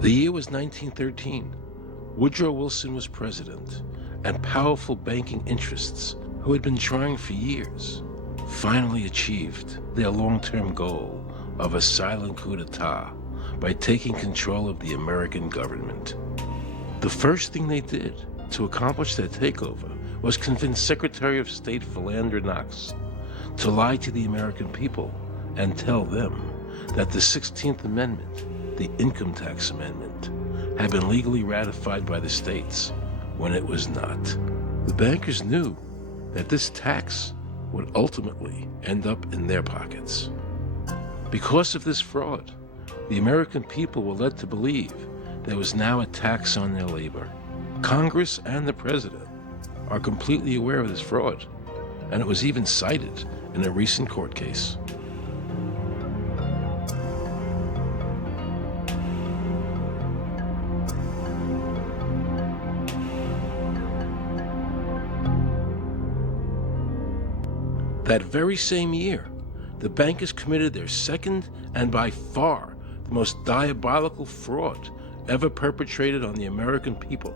The year was 1913. Woodrow Wilson was president, and powerful banking interests, who had been trying for years, finally achieved their long-term goal of a silent coup d'etat by taking control of the American government. The first thing they did to accomplish their takeover was convince Secretary of State Philander Knox to lie to the American people and tell them that the 16th Amendment, the Income Tax Amendment, had been legally ratified by the states when it was not. The bankers knew that this tax would ultimately end up in their pockets. Because of this fraud, the American people were led to believe there was now a tax on their labor. Congress and the president are completely aware of this fraud, and it was even cited in a recent court case. That very same year, the bankers committed their second and by far the most diabolical fraud ever perpetrated on the American people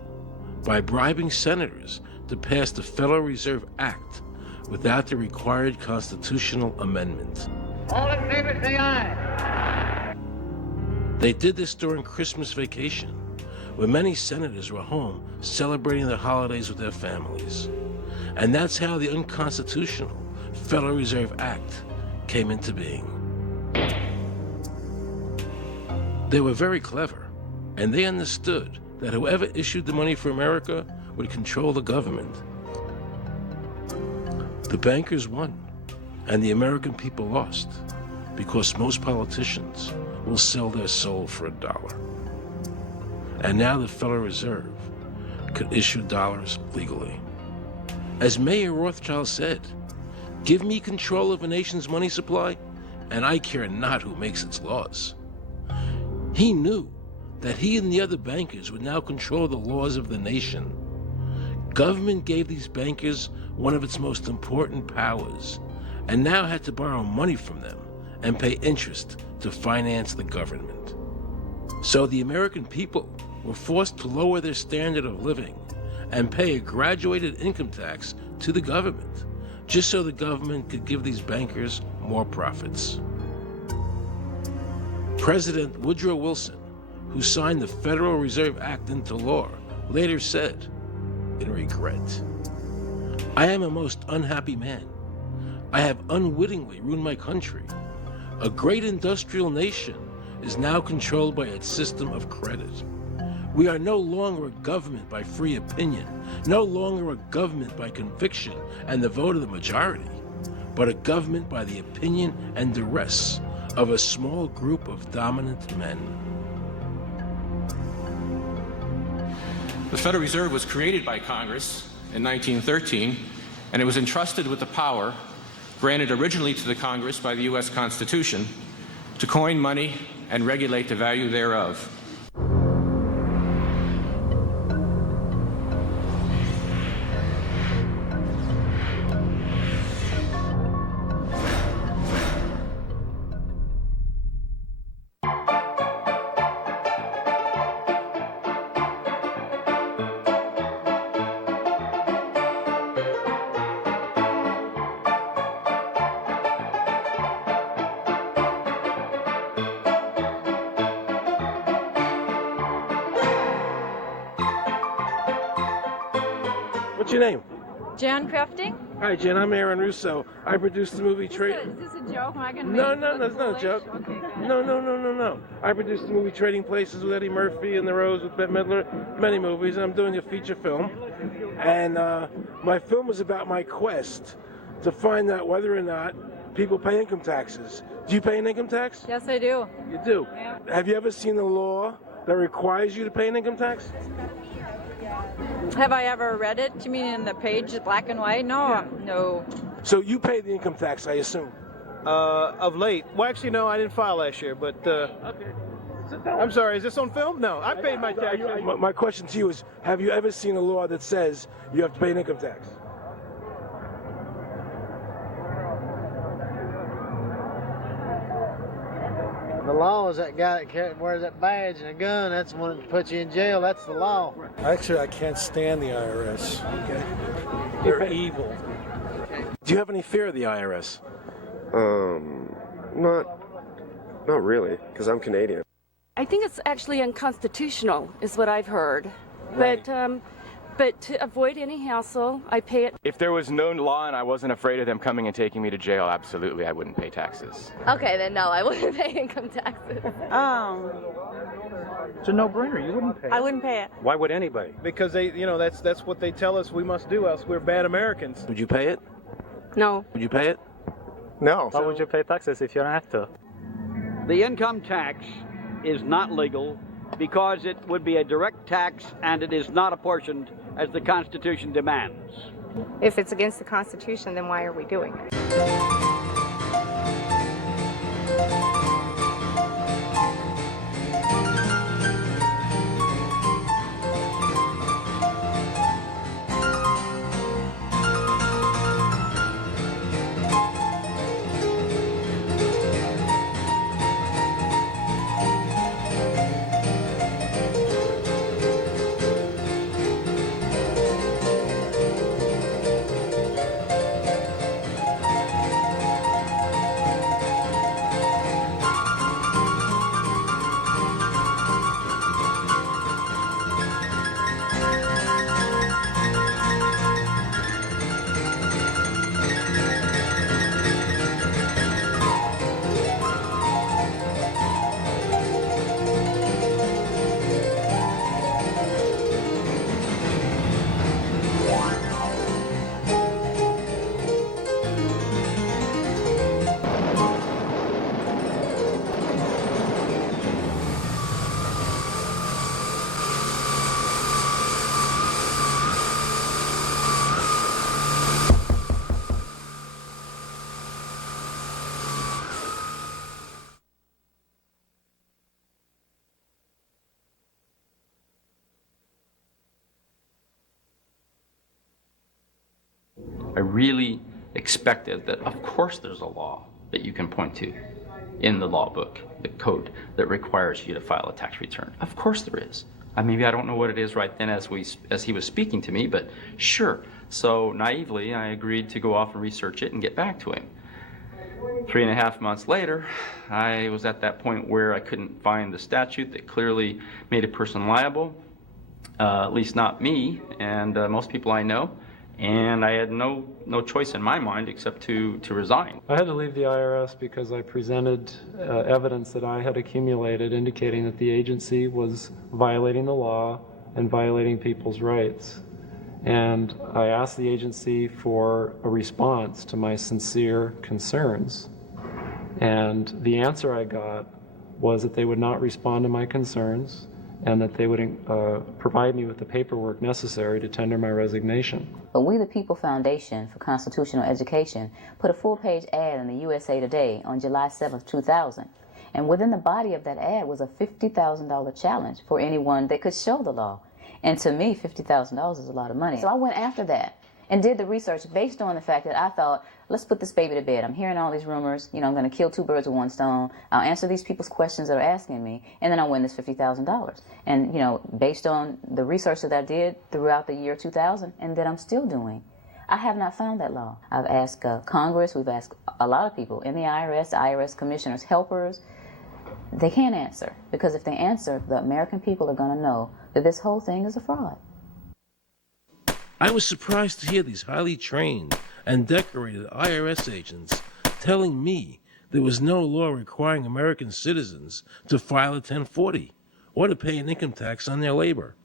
by bribing senators to pass the Federal Reserve Act without the required constitutional amendment. All in favor, say aye. They did this during Christmas vacation, when many senators were home celebrating the holidays with their families. And that's how the unconstitutional Federal Reserve Act came into being. They were very clever, and they understood that whoever issued the money for America would control the government. The bankers won, and the American people lost, because most politicians will sell their soul for $1. And now the Federal Reserve could issue dollars legally. As Mayor Rothschild said, "Give me control of a nation's money supply, and I care not who makes its laws." He knew that he and the other bankers would now control the laws of the nation. Government gave these bankers one of its most important powers, and now had to borrow money from them and pay interest to finance the government. So the American people were forced to lower their standard of living and pay a graduated income tax to the government, just so the government could give these bankers more profits. President Woodrow Wilson, who signed the Federal Reserve Act into law, later said, in regret, "I am a most unhappy man. I have unwittingly ruined my country. A great industrial nation is now controlled by its system of credit. We are no longer a government by free opinion, no longer a government by conviction and the vote of the majority, but a government by the opinion and duress of a small group of dominant men." The Federal Reserve was created by Congress in 1913, and it was entrusted with the power granted originally to the Congress by the U.S. Constitution to coin money and regulate the value thereof. What's your name? Jan Crafting? Hi, Jen. I'm Aaron Russo. I produced the movie Is this a joke? Am I going to No, it's not a joke. Okay, good. No. I produced the movie Trading Places with Eddie Murphy and The Rose with Bette Midler, many movies, and I'm doing a feature film. And my film is about my quest to find out whether or not people pay income taxes. Do you pay an income tax? Yes, I do. You do? Yeah. Have you ever seen a law that requires you to pay an income tax? Have I ever read it? You mean in the page, black and white? No, Yeah. no. So you pay the income tax, I assume? Of late. Well, actually, no, I didn't file last year, but Okay. I'm sorry, is this on film? No, I paid my taxes. My question to you is, have you ever seen a law that says you have to pay an income tax? The law is that guy that wears that badge and a gun. That's the one that puts you in jail. That's the law. Actually, I can't stand the IRS. Okay. They're evil. Do you have any fear of the IRS? Not really, because I'm Canadian. I think it's actually unconstitutional, is what I've heard. Right. But to avoid any hassle, I pay it. If there was no law and I wasn't afraid of them coming and taking me to jail, absolutely, I wouldn't pay taxes. Okay, then no, I wouldn't pay income taxes. It's a no-brainer. You wouldn't pay. I wouldn't pay it. Why would anybody? Because that's what they tell us we must do, else we're bad Americans. Would you pay it? No. Would you pay it? No. Why would you pay taxes if you don't have to? The income tax is not legal because it would be a direct tax and it is not apportioned as the Constitution demands. If it's against the Constitution, then why are we doing it? I really expected that, of course, there's a law that you can point to in the law book, the code, that requires you to file a tax return. Of course there is. Maybe I don't know what it is right then as he was speaking to me, but sure. So naively, I agreed to go off and research it and get back to him. 3.5 months later, I was at that point where I couldn't find the statute that clearly made a person liable, at least not me and most people I know. And I had no choice in my mind except to resign. I had to leave the IRS because I presented evidence that I had accumulated indicating that the agency was violating the law and violating people's rights. And I asked the agency for a response to my sincere concerns. And the answer I got was that they would not respond to my concerns and that they would provide me with the paperwork necessary to tender my resignation. But We the People Foundation for Constitutional Education put a full-page ad in the USA Today on July 7th, 2000. And within the body of that ad was a $50,000 challenge for anyone that could show the law. And to me, $50,000 is a lot of money. So I went after that and did the research based on the fact that I thought, let's put this baby to bed. I'm hearing all these rumors. I'm going to kill two birds with one stone. I'll answer these people's questions that are asking me, and then I'll win this $50,000. And, based on the research that I did throughout the year 2000 and that I'm still doing, I have not found that law. I've asked Congress, we've asked a lot of people in the IRS commissioners, helpers. They can't answer, because if they answer, the American people are going to know that this whole thing is a fraud. I was surprised to hear these highly trained and decorated IRS agents telling me there was no law requiring American citizens to file a 1040 or to pay an income tax on their labor.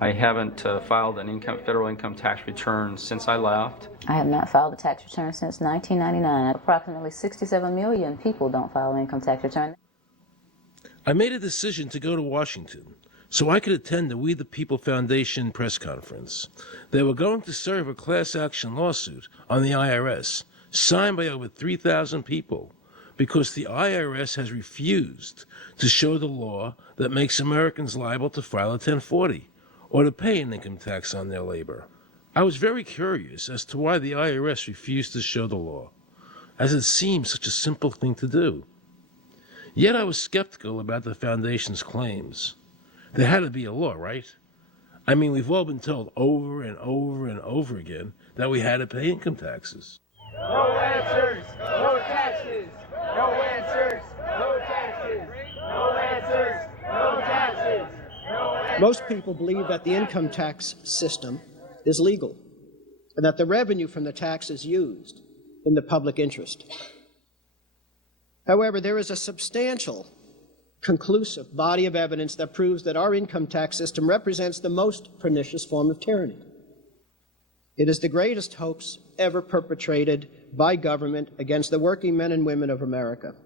I haven't filed an federal income tax return since I left. I have not filed a tax return since 1999. Approximately 67 million people don't file an income tax return. I made a decision to go to Washington so I could attend the We the People Foundation press conference. They were going to serve a class action lawsuit on the IRS, signed by over 3,000 people, because the IRS has refused to show the law that makes Americans liable to file a 1040 or to pay an income tax on their labor. I was very curious as to why the IRS refused to show the law, as it seemed such a simple thing to do. Yet I was skeptical about the Foundation's claims. There had to be a law, right? I mean, we've all been told over and over and over again that we had to pay income taxes. No answers, no taxes. No answers, no taxes. No answers, no taxes. No answers. Most people believe that the income tax system is legal and that the revenue from the tax is used in the public interest. However, there is a substantial, conclusive body of evidence that proves that our income tax system represents the most pernicious form of tyranny. It is the greatest hoax ever perpetrated by government against the working men and women of America.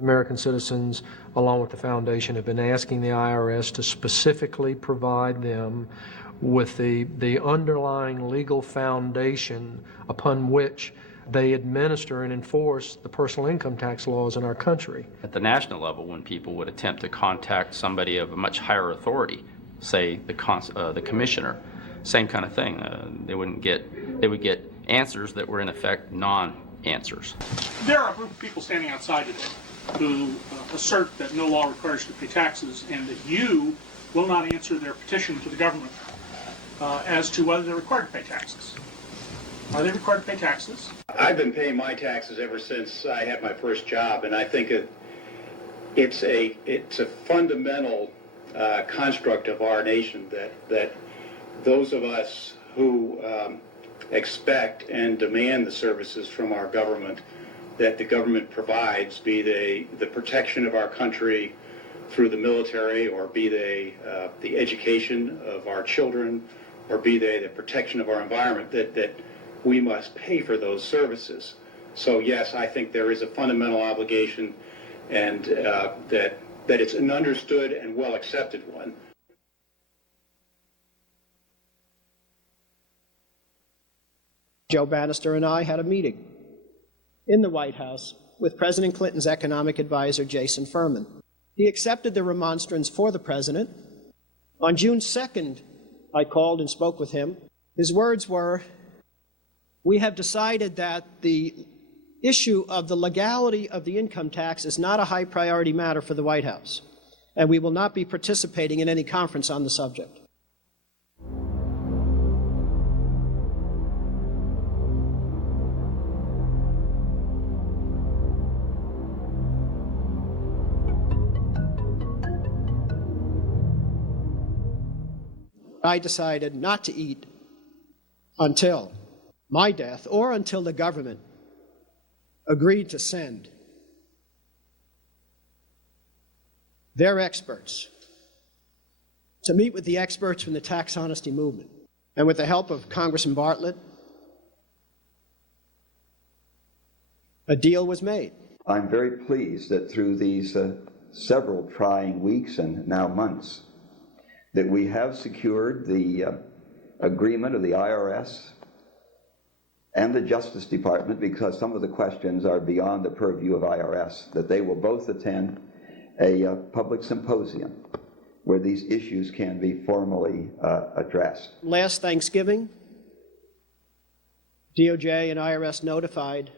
American citizens, along with the Foundation, have been asking the IRS to specifically provide them with the underlying legal foundation upon which they administer and enforce the personal income tax laws in our country. At the national level, when people would attempt to contact somebody of a much higher authority, say the commissioner, same kind of thing. They would get answers that were in effect non-answers. There are a group of people standing outside today who assert that no law requires you to pay taxes and that you will not answer their petition to the government as to whether they're required to pay taxes. Are they required to pay taxes? I've been paying my taxes ever since I had my first job, and I think it's a fundamental construct of our nation that those of us who expect and demand the services from our government that the government provides, be they the protection of our country through the military, or be they the education of our children, or be they the protection of our environment, that we must pay for those services. So yes, I think there is a fundamental obligation, and that it's an understood and well accepted one. Joe Banister and I had a meeting in the White House with President Clinton's economic advisor, Jason Furman. He accepted the remonstrance for the president. On June 2nd, I called and spoke with him. His words were, "We have decided that the issue of the legality of the income tax is not a high priority matter for the White House, and we will not be participating in any conference on the subject." I decided not to eat until my death, or until the government agreed to send their experts to meet with the experts from the tax honesty movement. And with the help of Congressman Bartlett, a deal was made. I'm very pleased that through these several trying weeks and now months, that we have secured the agreement of the IRS and the Justice Department, because some of the questions are beyond the purview of IRS, that they will both attend a public symposium where these issues can be formally addressed. Last Thanksgiving, DOJ and IRS notified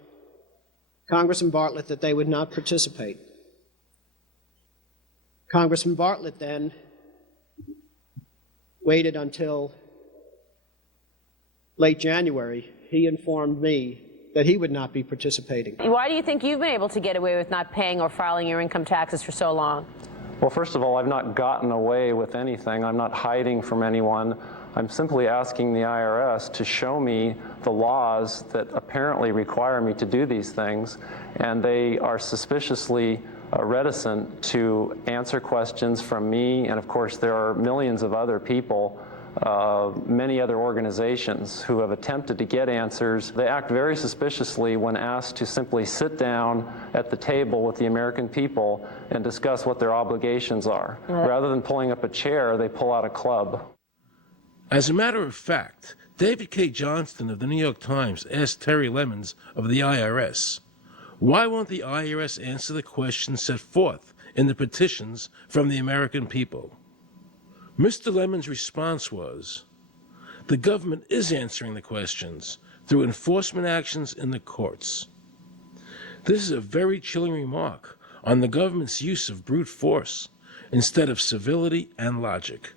Congressman Bartlett that they would not participate. Congressman Bartlett then waited until late January. He informed me that he would not be participating. Why do you think you've been able to get away with not paying or filing your income taxes for so long? Well, first of all, I've not gotten away with anything. I'm not hiding from anyone. I'm simply asking the IRS to show me the laws that apparently require me to do these things, and they are suspiciously reticent to answer questions from me. And of course, there are millions of other people, many other organizations who have attempted to get answers. They act very suspiciously when asked to simply sit down at the table with the American people and discuss what their obligations are. Rather than pulling up a chair, they pull out a club. As a matter of fact, David K. Johnston of the New York Times asked Terry Lemons of the IRS, why won't the IRS answer the questions set forth in the petitions from the American people? Mr. Lemon's response was, the government is answering the questions through enforcement actions in the courts. This is a very chilling remark on the government's use of brute force instead of civility and logic.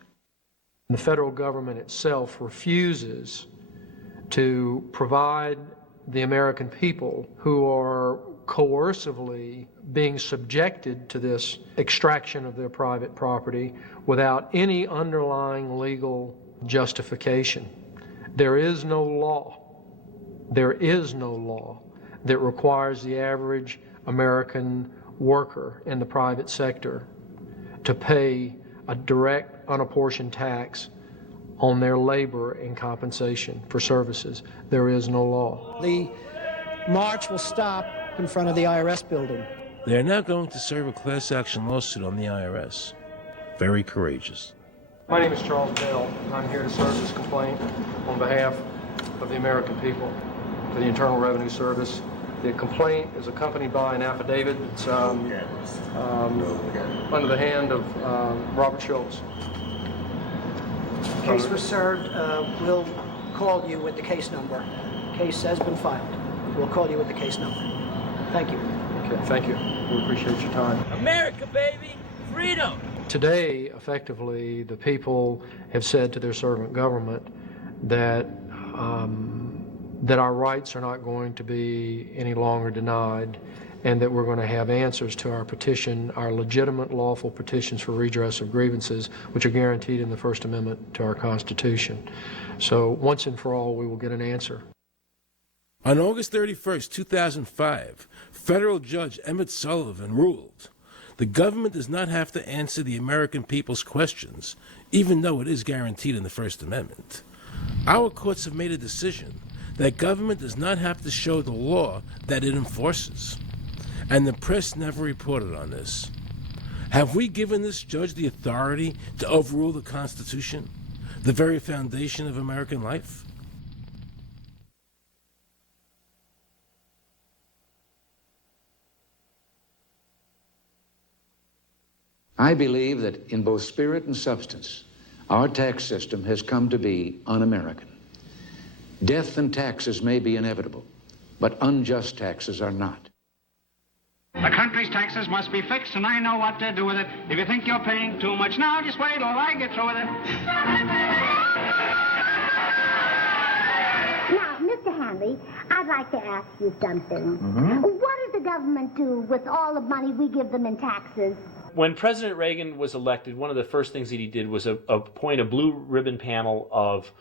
The federal government itself refuses to provide the American people who are coercively being subjected to this extraction of their private property without any underlying legal justification. There is no law that requires the average American worker in the private sector to pay a direct, unapportioned tax on their labor and compensation for services. There is no law. The march will stop in front of the IRS building. They are now going to serve a class action lawsuit on the IRS. Very courageous. My name is Charles Bell, and I'm here to serve this complaint on behalf of the American people to the Internal Revenue Service. The complaint is accompanied by an affidavit that's under the hand of Robert Schultz. Case was served. We'll call you with the case number. Case has been filed. We'll call you with the case number. Thank you. Okay, thank you. We appreciate your time. America, baby! Freedom! Today, effectively, the people have said to their servant government that that our rights are not going to be any longer denied, and that we're going to have answers to our petition, our legitimate lawful petitions for redress of grievances, which are guaranteed in the First Amendment to our Constitution. So once and for all, we will get an answer. On August 31st, 2005, federal judge Emmett Sullivan ruled the government does not have to answer the American people's questions, even though it is guaranteed in the First Amendment. Our courts have made a decision that government does not have to show the law that it enforces. And the press never reported on this. Have we given this judge the authority to overrule the Constitution, the very foundation of American life? I believe that in both spirit and substance, our tax system has come to be un-American. Death and taxes may be inevitable, but unjust taxes are not. The country's taxes must be fixed, and I know what to do with it. If you think you're paying too much now, just wait till I get through with it. Now, Mr. Hanley, I'd like to ask you something. What does the government do with all the money we give them in taxes? When President Reagan was elected, one of the first things that he did was appoint a blue ribbon panel of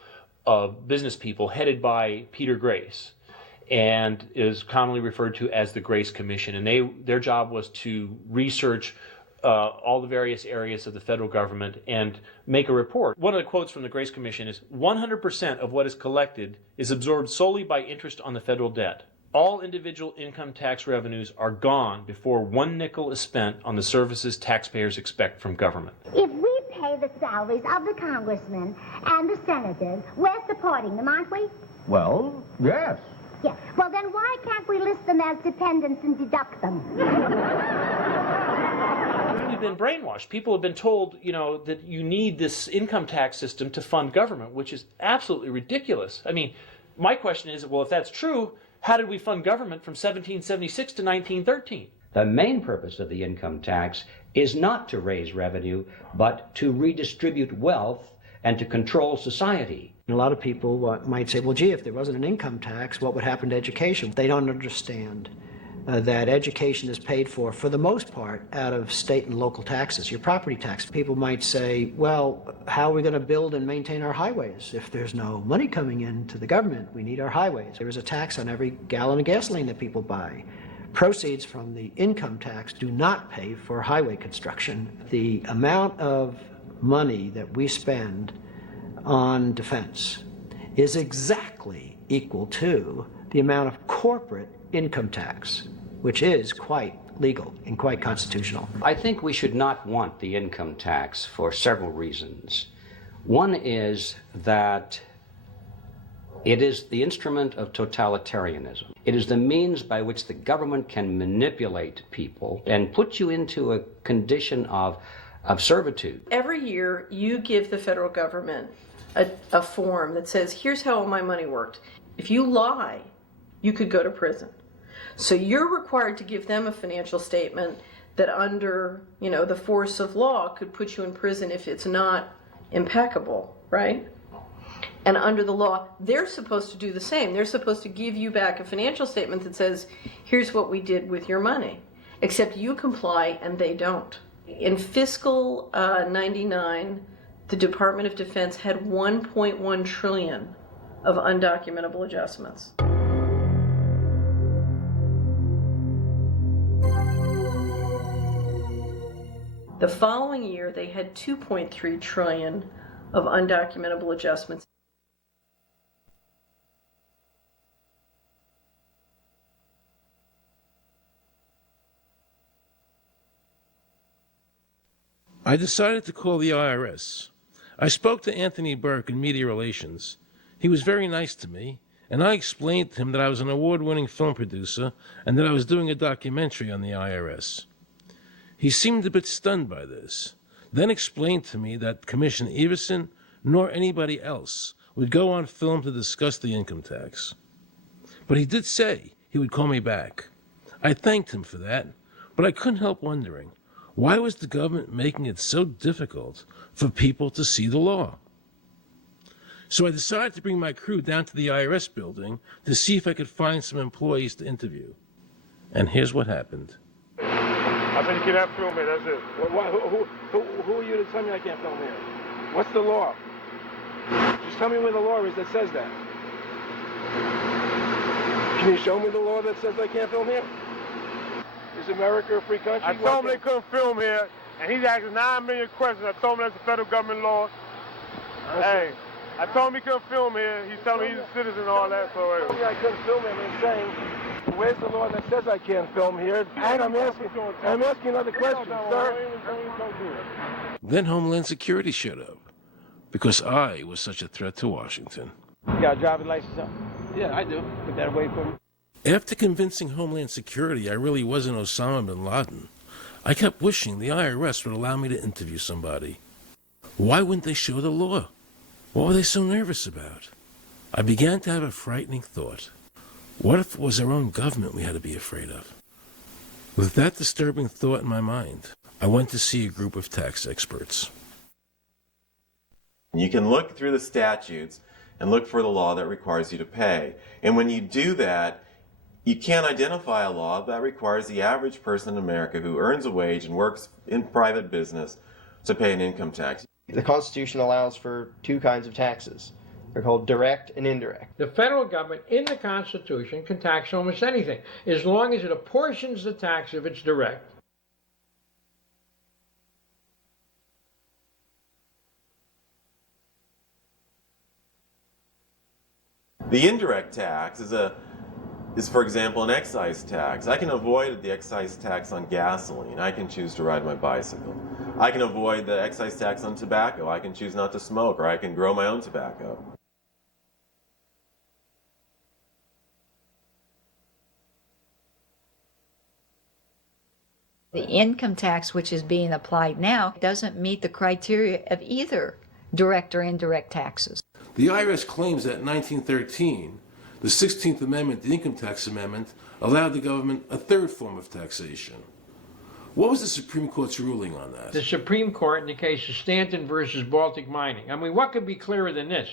business people headed by Peter Grace, and is commonly referred to as the Grace Commission. And their job was to research all the various areas of the federal government and make a report. One of the quotes from the Grace Commission is, 100% of what is collected is absorbed solely by interest on the federal debt. All individual income tax revenues are gone before 1 nickel is spent on the services taxpayers expect from government. If we pay the salaries of the congressmen and the senators, we're supporting them, aren't we? Well, yes. Yeah. Well, then why can't we list them as dependents and deduct them? We've been brainwashed. People have been told, that you need this income tax system to fund government, which is absolutely ridiculous. I mean, my question is, well, if that's true, how did we fund government from 1776 to 1913? The main purpose of the income tax is not to raise revenue, but to redistribute wealth and to control society. A lot of people might say, well, gee, if there wasn't an income tax, what would happen to education? They don't understand that education is paid for the most part, out of state and local taxes, your property tax. People might say, well, how are we going to build and maintain our highways? If there's no money coming into the government, we need our highways. There is a tax on every gallon of gasoline that people buy. Proceeds from the income tax do not pay for highway construction. The amount of money that we spend on defense is exactly equal to the amount of corporate income tax, which is quite legal and quite constitutional. I think we should not want the income tax for several reasons. One is that it is the instrument of totalitarianism. It is the means by which the government can manipulate people and put you into a condition of servitude. Every year you give the federal government a form that says, here's how all my money worked. If you lie, you could go to prison. So you're required to give them a financial statement that under, the force of law could put you in prison if it's not impeccable, right? And under the law, they're supposed to do the same. They're supposed to give you back a financial statement that says, here's what we did with your money, except you comply and they don't. In fiscal 99, the Department of Defense had 1.1 trillion of undocumentable adjustments. The following year, they had 2.3 trillion of undocumentable adjustments. I decided to call the IRS. I spoke to Anthony Burke in Media Relations. He was very nice to me, and I explained to him that I was an award-winning film producer and that I was doing a documentary on the IRS. He seemed a bit stunned by this, then explained to me that Commissioner Everson nor anybody else would go on film to discuss the income tax. But he did say he would call me back. I thanked him for that, but I couldn't help wondering, why was the government making it so difficult for people to see the law? So I decided to bring my crew down to the IRS building to see if I could find some employees to interview. And here's what happened. I said you cannot film here, that's it. Who are you to tell me I can't film here? What's the law? Just tell me where the law is that says that. Can you show me the law that says I can't film here? Is America a free country? I told him they couldn't film here, and he's asking 9 million questions. I told him that's a federal government law. Hey, I told him he couldn't film here. He's telling me he's a citizen and all that, so I told me I couldn't film here. I'm saying, where's the law that says I can't film here? And I'm asking another question, sir. Then Homeland Security showed up, because I was such a threat to Washington. You got a driver's license up? Yeah, I do. Put that away for me. After convincing Homeland Security I really wasn't Osama bin Laden, I kept wishing the IRS would allow me to interview somebody. Why wouldn't they show the law? What were they so nervous about? I began to have a frightening thought. What if it was our own government we had to be afraid of? With that disturbing thought in my mind, I went to see a group of tax experts. You can look through the statutes and look for the law that requires you to pay. And when you do that, you can't identify a law that requires the average person in America who earns a wage and works in private business to pay an income tax. The Constitution allows for two kinds of taxes. They're called direct and indirect. The federal government in the Constitution can tax almost anything, as long as it apportions the tax if it's direct. The indirect tax is, for example, an excise tax. I can avoid the excise tax on gasoline. I can choose to ride my bicycle. I can avoid the excise tax on tobacco. I can choose not to smoke, or I can grow my own tobacco. The income tax which is being applied now doesn't meet the criteria of either direct or indirect taxes. The IRS claims that in 1913, the 16th Amendment, the Income Tax Amendment, allowed the government a third form of taxation. What was the Supreme Court's ruling on that? The Supreme Court in the case of Stanton versus Baltic Mining. I mean, what could be clearer than this?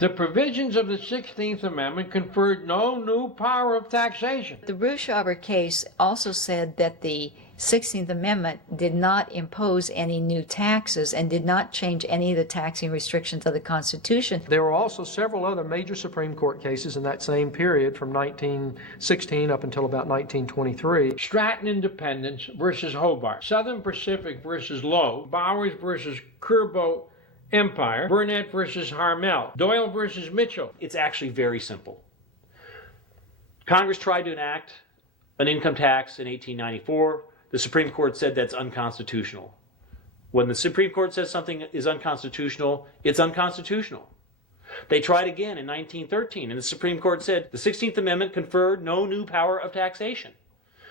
The provisions of the 16th Amendment conferred no new power of taxation. The Russo case also said that the 16th Amendment did not impose any new taxes and did not change any of the taxing restrictions of the Constitution. There were also several other major Supreme Court cases in that same period from 1916 up until about 1923. Stratton Independence versus Hobart, Southern Pacific versus Lowe, Bowers versus Curbo Empire, Burnett versus Harmel, Doyle versus Mitchell. It's actually very simple. Congress tried to enact an income tax in 1894. The Supreme Court said that's unconstitutional. When the Supreme Court says something is unconstitutional, it's unconstitutional. They tried again in 1913, and the Supreme Court said the 16th Amendment conferred no new power of taxation.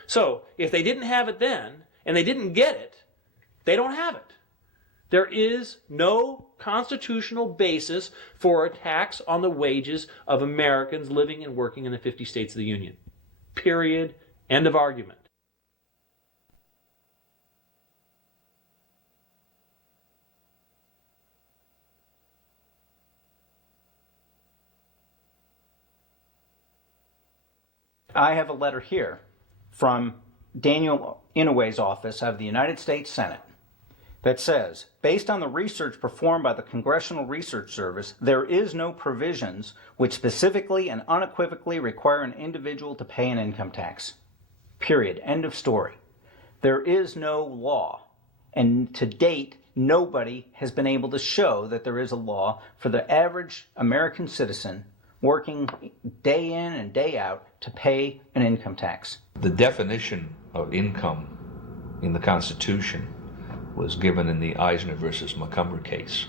So, if they didn't have it then, and they didn't get it, they don't have it. There is no constitutional basis for a tax on the wages of Americans living and working in the 50 states of the Union. Period. End of argument. I have a letter here from Daniel Inouye's office of the United States Senate that says, based on the research performed by the Congressional Research Service, there is no provisions which specifically and unequivocally require an individual to pay an income tax. Period. End of story. There is no law, and to date, nobody has been able to show that there is a law for the average American citizen working day in and day out to pay an income tax. The definition of income in the Constitution was given in the Eisner versus Montgomery case,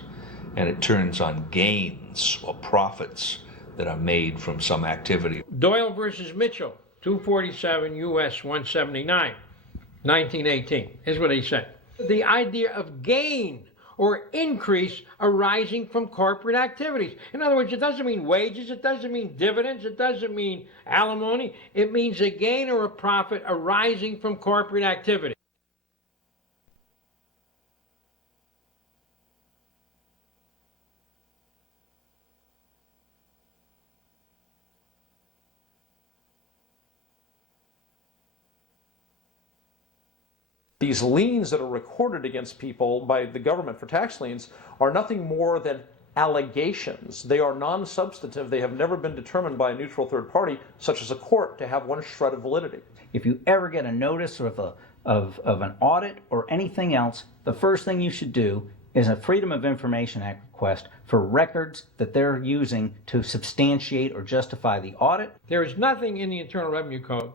and it turns on gains or profits that are made from some activity. Doyle versus Mitchell, 247 U.S. 179, 1918. Here's what he said. The idea of gain or increase arising from corporate activities. In other words, it doesn't mean wages, it doesn't mean dividends, it doesn't mean alimony. It means a gain or a profit arising from corporate activity. These liens that are recorded against people by the government for tax liens are nothing more than allegations. They are non-substantive. They have never been determined by a neutral third party, such as a court, to have one shred of validity. If you ever get a notice of an audit or anything else, the first thing you should do is a Freedom of Information Act request for records that they're using to substantiate or justify the audit. There is nothing in the Internal Revenue Code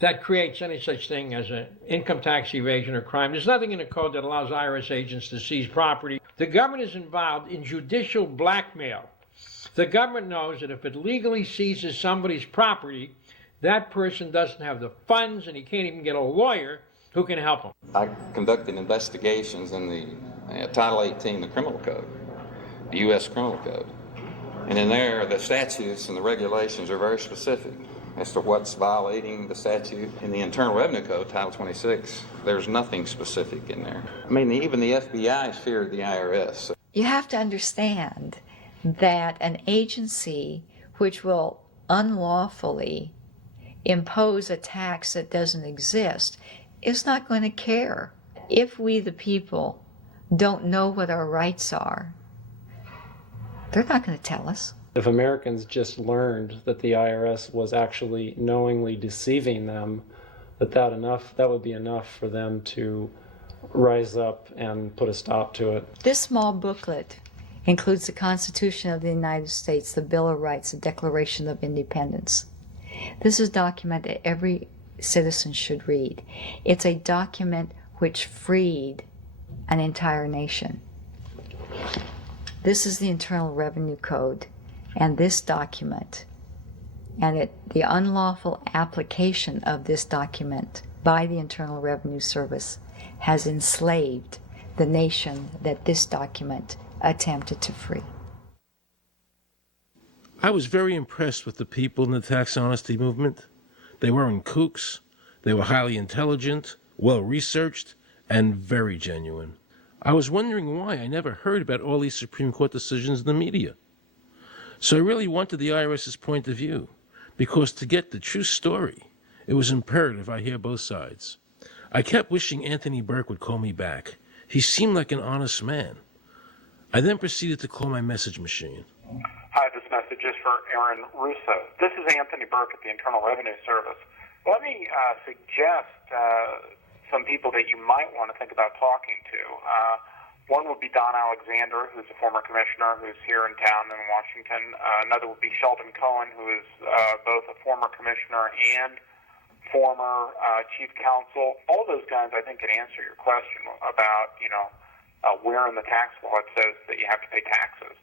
that creates any such thing as an income tax evasion or crime. There's nothing in the code that allows IRS agents to seize property. The government is involved in judicial blackmail. The government knows that if it legally seizes somebody's property, that person doesn't have the funds and he can't even get a lawyer who can help him. I conducted investigations in the Title 18, the Criminal Code, the U.S. Criminal Code. And in there, the statutes and the regulations are very specific as to what's violating the statute. In the Internal Revenue Code, Title 26, there's nothing specific in there. I mean, even the FBI feared the IRS. You have to understand that an agency which will unlawfully impose a tax that doesn't exist is not going to care. If we, the people, don't know what our rights are, they're not going to tell us. If Americans just learned that the IRS was actually knowingly deceiving them, that would be enough for them to rise up and put a stop to it. This small booklet includes the Constitution of the United States, the Bill of Rights, the Declaration of Independence. This is a document that every citizen should read. It's a document which freed an entire nation. This is the Internal Revenue Code. And this document, and the unlawful application of this document by the Internal Revenue Service has enslaved the nation that this document attempted to free. I was very impressed with the people in the tax honesty movement. They weren't kooks. They were highly intelligent, well-researched, and very genuine. I was wondering why I never heard about all these Supreme Court decisions in the media. So I really wanted the IRS's point of view, because to get the true story, it was imperative I hear both sides. I kept wishing Anthony Burke would call me back. He seemed like an honest man. I then proceeded to call my message machine. Hi, this message is for Aaron Russo. This is Anthony Burke at the Internal Revenue Service. Let me suggest some people that you might want to think about talking to. One would be Don Alexander, who's a former commissioner who's here in town in Washington. Another would be Sheldon Cohen, who is both a former commissioner and former chief counsel. All those guys, I think, can answer your question about, where in the tax law it says that you have to pay taxes.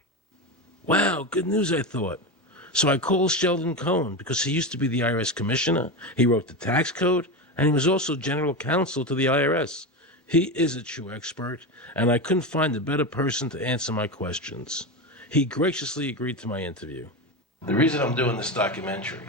Wow, good news, I thought. So I called Sheldon Cohen because he used to be the IRS commissioner. He wrote the tax code, and he was also general counsel to the IRS. He is a true expert, and I couldn't find a better person to answer my questions. He graciously agreed to my interview. The reason I'm doing this documentary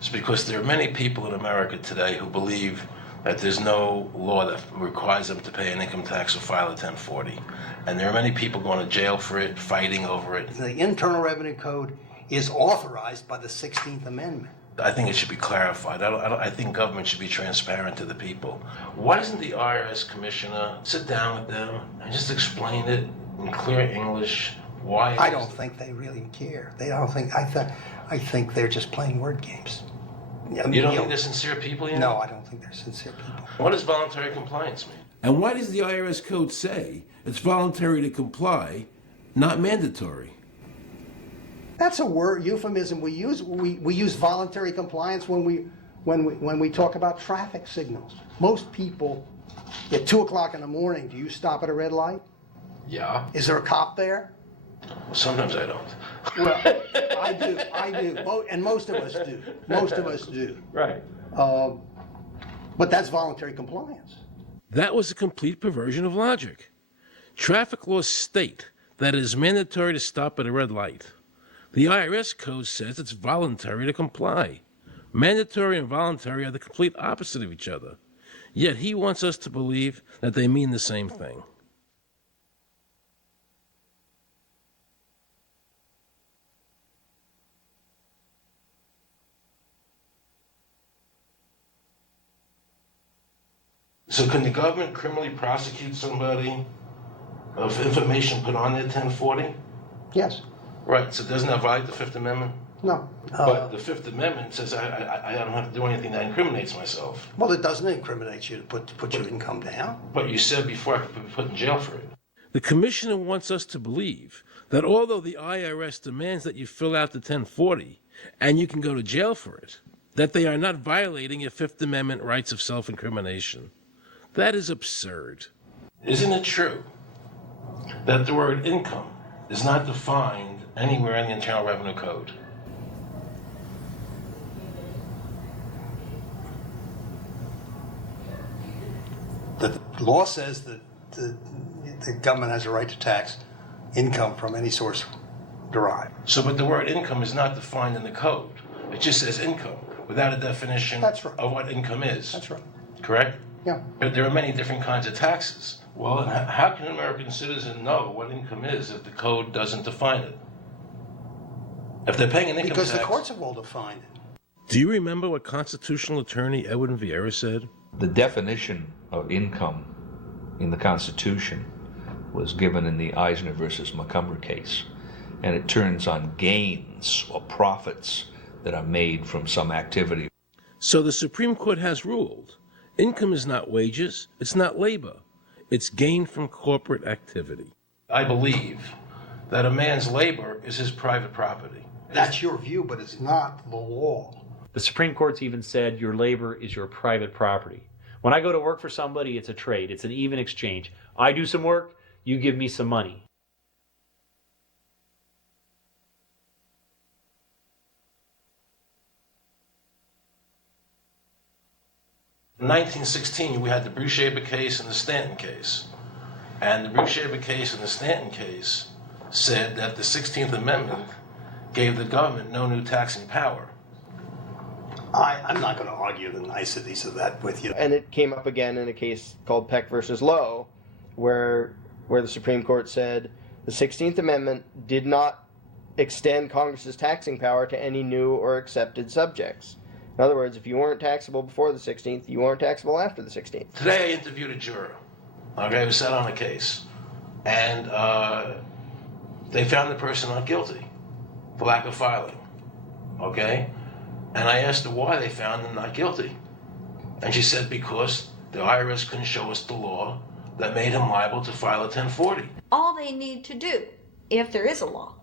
is because there are many people in America today who believe that there's no law that requires them to pay an income tax or file a 1040. And there are many people going to jail for it, fighting over it. The Internal Revenue Code is authorized by the 16th Amendment. I think it should be clarified. I think government should be transparent to the people. Why doesn't the IRS commissioner sit down with them and just explain it in clear English? Why? I don't think they really care. They don't think. I think they're just playing word games. You don't think they're sincere people? No, I don't think they're sincere people. What does voluntary compliance mean? And why does the IRS code say it's voluntary to comply, not mandatory? That's a word euphemism we use. We use voluntary compliance when we talk about traffic signals. Most people at 2 o'clock in the morning, do you stop at a red light? Yeah. Is there a cop there? Well, sometimes I don't. Well, I do, and most of us do. Most of us do. Right. But that's voluntary compliance. That was a complete perversion of logic. Traffic laws state that it is mandatory to stop at a red light. The IRS code says it's voluntary to comply. Mandatory and voluntary are the complete opposite of each other. Yet he wants us to believe that they mean the same thing. So can the government criminally prosecute somebody of information put on their 1040? Yes. Right, so doesn't that violate the Fifth Amendment? No. But the Fifth Amendment says I don't have to do anything that incriminates myself. Well, it doesn't incriminate you to put your income down. But you said before I could be put in jail for it. The commissioner wants us to believe that although the IRS demands that you fill out the 1040 and you can go to jail for it, that they are not violating your Fifth Amendment rights of self-incrimination. That is absurd. Isn't it true that the word income is not defined anywhere in the Internal Revenue Code? The law says that the government has a right to tax income from any source derived. So, but the word income is not defined in the code. It just says income without a definition of what income is. That's right. Correct? Yeah. But there are many different kinds of taxes. Well, how can an American citizen know what income is if the code doesn't define it? If they're paying an income Because tax... the courts have all defined it. Do you remember what constitutional attorney Edwin Vieira said? The definition of income in the Constitution was given in the Eisner versus Macomber case, and it turns on gains or profits that are made from some activity. So the Supreme Court has ruled income is not wages, it's not labor, it's gain from corporate activity. I believe that a man's labor is his private property. That's your view, but it's not the law. The Supreme Court's even said your labor is your private property. When I go to work for somebody, it's a trade. It's an even exchange. I do some work, you give me some money. In 1916, we had the Reshaped case and the Stanton case. And the Reshaped case and the Stanton case said that the 16th Amendment gave the government no new taxing power. I'm not going to argue the niceties of that with you. And it came up again in a case called Peck versus Lowe, where the Supreme Court said the 16th Amendment did not extend Congress's taxing power to any new or accepted subjects. In other words, if you weren't taxable before the 16th, you weren't taxable after the 16th. Today I interviewed a juror, okay, who sat on a case, and they found the person not guilty for lack of filing, okay? And I asked her why they found him not guilty. And she said because the IRS couldn't show us the law that made him liable to file a 1040. All they need to do, if there is a law,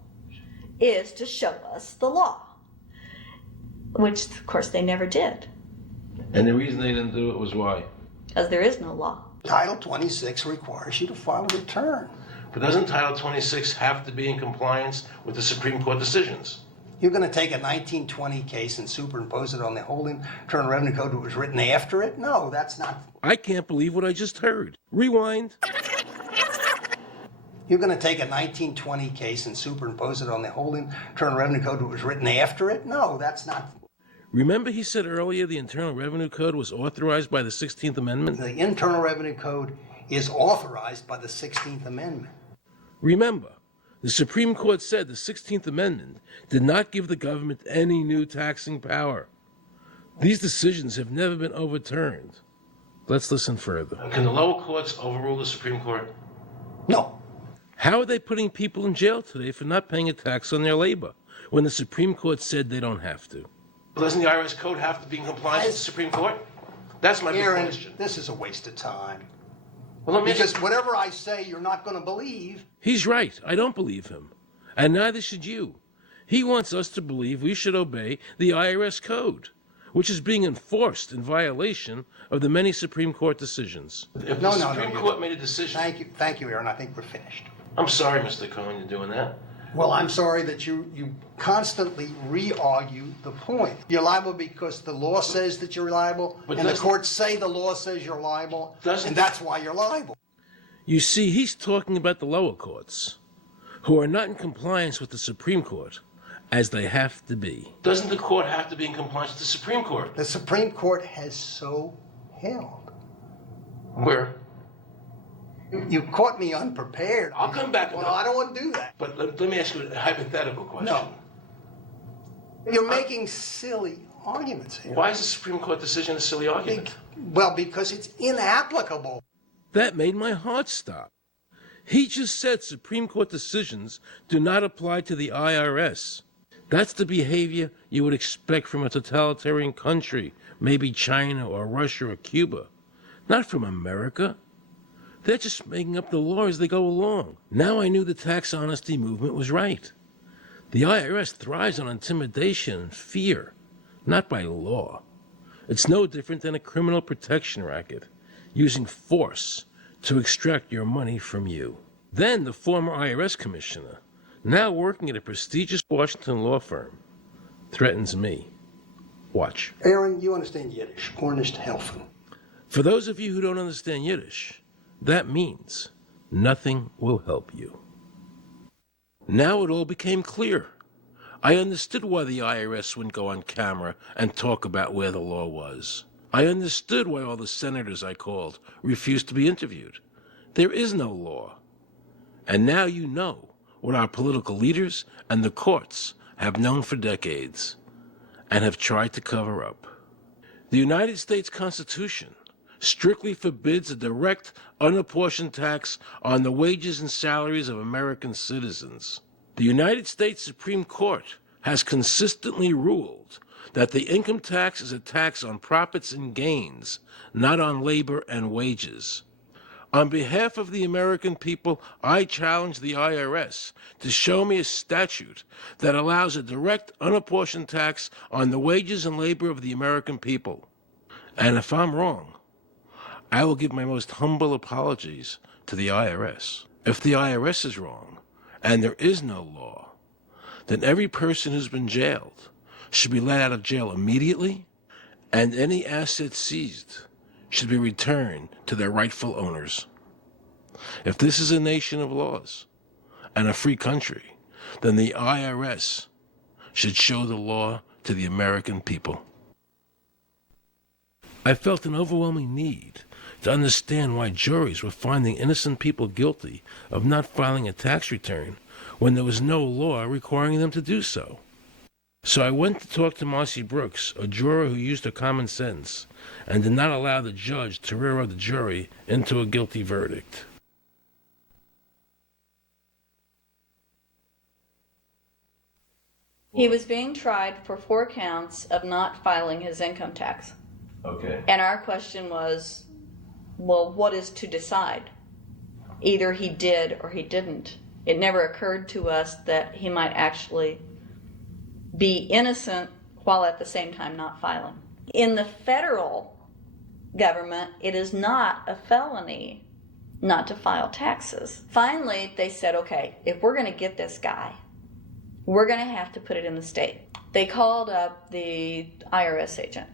is to show us the law, which of course they never did. And the reason they didn't do it was why? Because there is no law. Title 26 requires you to file a return. But doesn't Title 26 have to be in compliance with the Supreme Court decisions? You're going to take a 1920 case and superimpose it on the whole Internal Revenue Code that was written after it? No, that's not. I can't believe what I just heard. Rewind. You're going to take a 1920 case and superimpose it on the whole Internal Revenue Code that was written after it? No, that's not. Remember he said earlier the Internal Revenue Code was authorized by the 16th Amendment? The Internal Revenue Code is authorized by the 16th Amendment. Remember, the Supreme Court said the 16th Amendment did not give the government any new taxing power. These decisions have never been overturned. Let's listen further. Can the lower courts overrule the Supreme Court? No. How are they putting people in jail today for not paying a tax on their labor when the Supreme Court said they don't have to? Doesn't the IRS code have to be in compliance with the Supreme Court? That's my big Aaron, question. this is a waste of time. Well, because whatever I say, you're not going to believe. He's right. I don't believe him. And neither should you. He wants us to believe we should obey the IRS code, which is being enforced in violation of the many Supreme Court decisions. If the Supreme Court made a decision... Thank you, Aaron. I think we're finished. I'm sorry, Mr. Cohen, you're doing that. Well, I'm sorry that you constantly re-argue the point. You're liable because the law says that you're liable, and the courts say the law says you're liable, and that's why you're liable. You see, he's talking about the lower courts, who are not in compliance with the Supreme Court, as they have to be. Doesn't the court have to be in compliance with the Supreme Court? The Supreme Court has so held. Where? You caught me unprepared. I'll come back. Well, I don't want to do that. But let me ask you a hypothetical question. No. You're making silly arguments here. Why is the Supreme Court decision a silly argument? Well, because it's inapplicable. That made my heart stop. He just said Supreme Court decisions do not apply to the IRS. That's the behavior you would expect from a totalitarian country, maybe China or Russia or Cuba, not from America. They're just making up the law as they go along. Now I knew the tax honesty movement was right. The IRS thrives on intimidation and fear, not by law. It's no different than a criminal protection racket, using force to extract your money from you. Then the former IRS commissioner, now working at a prestigious Washington law firm, threatens me. Watch. Aaron, you understand Yiddish. Ornisht helfen. For those of you who don't understand Yiddish, that means nothing will help you. Now it all became clear. I understood why the IRS wouldn't go on camera and talk about where the law was. I understood why all the senators I called refused to be interviewed. There is no law. And now you know what our political leaders and the courts have known for decades and have tried to cover up. The United States Constitution strictly forbids a direct, unapportioned tax on the wages and salaries of American citizens. The United States Supreme Court has consistently ruled that the income tax is a tax on profits and gains, not on labor and wages. On behalf of the American people, I challenge the IRS to show me a statute that allows a direct, unapportioned tax on the wages and labor of the American people. And if I'm wrong, I will give my most humble apologies to the IRS. If the IRS is wrong, and there is no law, then every person who's been jailed should be let out of jail immediately, and any assets seized should be returned to their rightful owners. If this is a nation of laws and a free country, then the IRS should show the law to the American people. I felt an overwhelming need to understand why juries were finding innocent people guilty of not filing a tax return when there was no law requiring them to do so. So I went to talk to Marcy Brooks, a juror who used her common sense and did not allow the judge to railroad the jury into a guilty verdict. He was being tried for 4 counts of not filing his income tax. Okay. And our question was, well, what is to decide? Either he did or he didn't. It never occurred to us that he might actually be innocent while at the same time not filing. In the federal government, it is not a felony not to file taxes. Finally, they said, okay, if we're going to get this guy, we're going to have to put it in the state. They called up the IRS agent,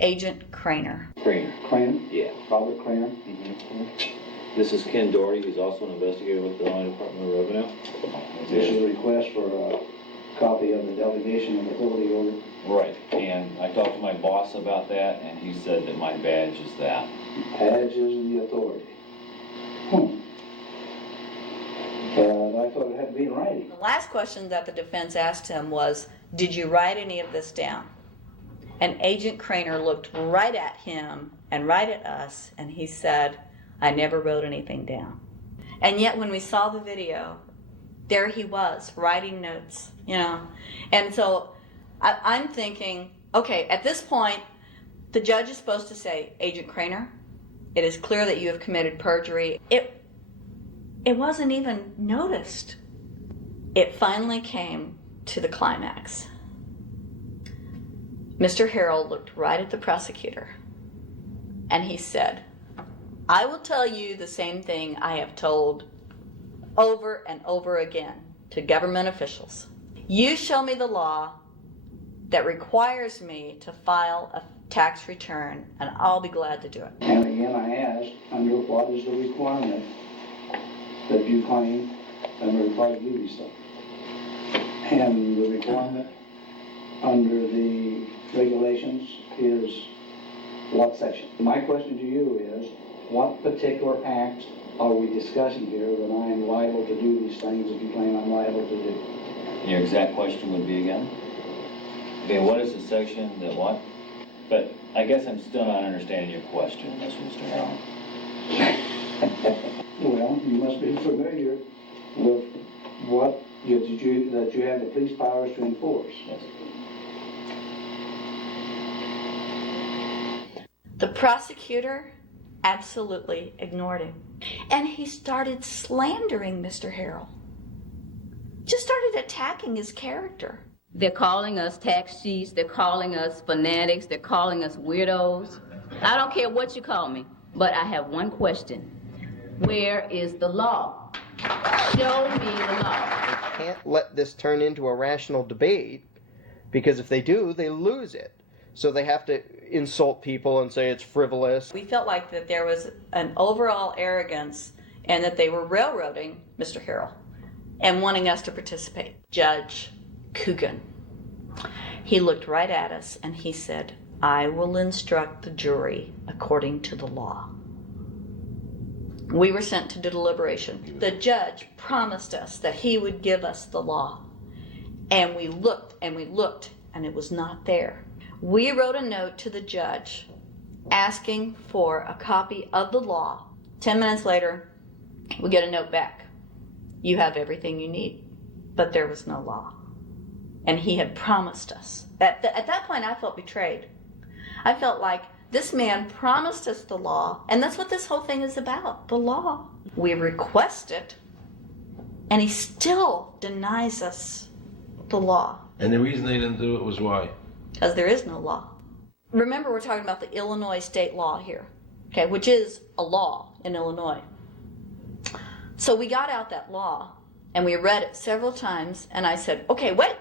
Agent Craner. Craner? Yeah. Robert Craner? Mm-hmm. This is Ken Doherty, who's also an investigator with the Illinois Department of Revenue. This is a request for a copy of the delegation of authority order. Right, and I talked to my boss about that, and he said that my badge is that. Badge is the authority. I thought it had to be in writing. The last question that the defense asked him was, did you write any of this down? And Agent Craner looked right at him and right at us, and he said, "I never wrote anything down." And yet when we saw the video, there he was, writing notes, you know. And so I'm thinking, okay, at this point, the judge is supposed to say, "Agent Craner, it is clear that you have committed perjury." It wasn't even noticed. It finally came to the climax. Mr. Harrell looked right at the prosecutor, and he said, "I will tell you the same thing I have told over and over again to government officials. You show me the law that requires me to file a tax return, and I'll be glad to do it." And again, I ask, under what is the requirement that you claim and are required to do these things? And the requirement under the regulations is what section? My question to you is, what particular act are we discussing here that I am liable to do these things that you claim I'm liable to do? Your exact question would be again? Okay, what is the section that what? But I guess I'm still not understanding your question, Mr. Harrell. Well, you must be familiar with what that you have the police powers to enforce. Yes. The prosecutor absolutely ignored him. And he started slandering Mr. Harrell. Just started attacking his character. They're calling us tax cheats, they're calling us fanatics, they're calling us weirdos. I don't care what you call me, but I have one question. Where is the law? Show me the law. Can't let this turn into a rational debate, because if they do, they lose it. So they have to insult people and say it's frivolous. We felt like that there was an overall arrogance and that they were railroading Mr. Harrell and wanting us to participate. Judge Coogan, he looked right at us and he said, "I will instruct the jury according to the law." We were sent to deliberation. The judge promised us that he would give us the law. And we looked and we looked and it was not there. We wrote a note to the judge asking for a copy of the law. 10 minutes later, we get a note back. "You have everything you need." But there was no law. And he had promised us. At that point, I felt betrayed. I felt like this man promised us the law, and that's what this whole thing is about, the law. We request it, and he still denies us the law. And the reason they didn't do it was why? Because there is no law. Remember, we're talking about the Illinois state law here, okay, which is a law in Illinois. So we got out that law, and we read it several times, and I said, "Okay, wait,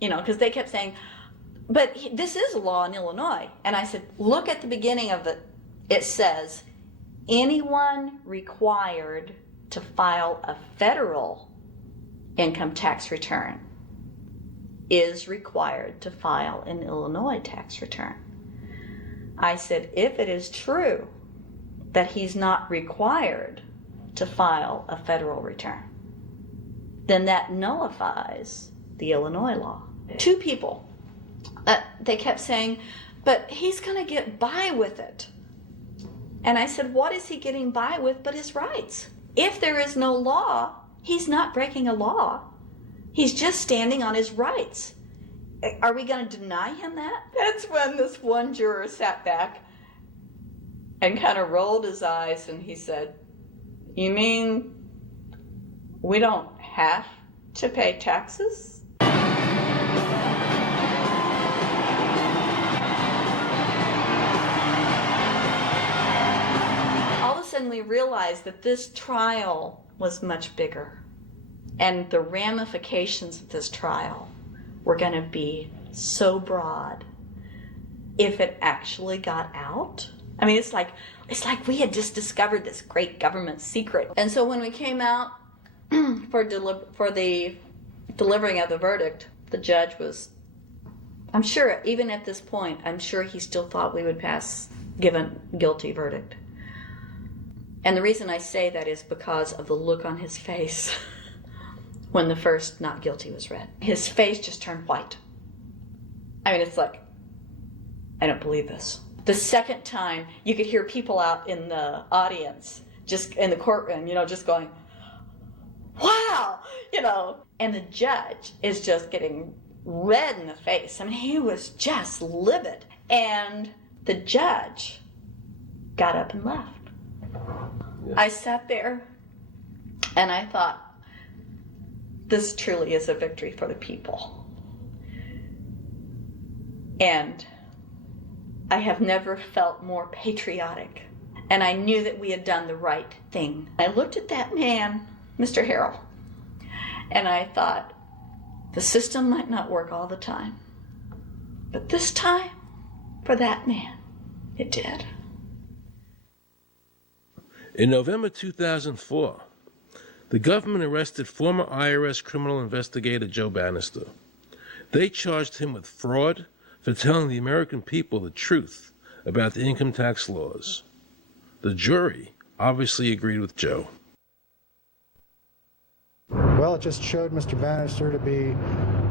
you know, because they kept saying, but this is a law in Illinois." And I said, "Look at the beginning of it. It says, anyone required to file a federal income tax return is required to file an Illinois tax return." I said, if it is true that he's not required to file a federal return, then that nullifies the Illinois law. Two people, they kept saying, "But he's going to get by with it." And I said, what is he getting by with but his rights? If there is no law, he's not breaking a law. He's just standing on his rights. Are we going to deny him that? That's when this one juror sat back and kind of rolled his eyes and he said, "You mean we don't have to pay taxes?" All of a sudden we realized that this trial was much bigger, and the ramifications of this trial were going to be so broad if it actually got out. I mean, it's like we had just discovered this great government secret. And so when we came out for the delivering of the verdict, the judge was, I'm sure, even at this point, I'm sure he still thought we would give a guilty verdict. And the reason I say that is because of the look on his face when the first not guilty was read. His face just turned white. I mean, it's like, I don't believe this. The second time, you could hear people out in the audience, just in the courtroom, just going, wow, and the judge is just getting red in the face. I mean, he was just livid. And the judge got up and left. Yeah. I sat there and I thought, this truly is a victory for the people. And I have never felt more patriotic. And I knew that we had done the right thing. I looked at that man, Mr. Harrell, and I thought, the system might not work all the time, but this time, for that man, it did. In November 2004, the government arrested former IRS criminal investigator Joe Banister. They charged him with fraud for telling the American people the truth about the income tax laws. The jury obviously agreed with Joe. Well, it just showed Mr. Banister to be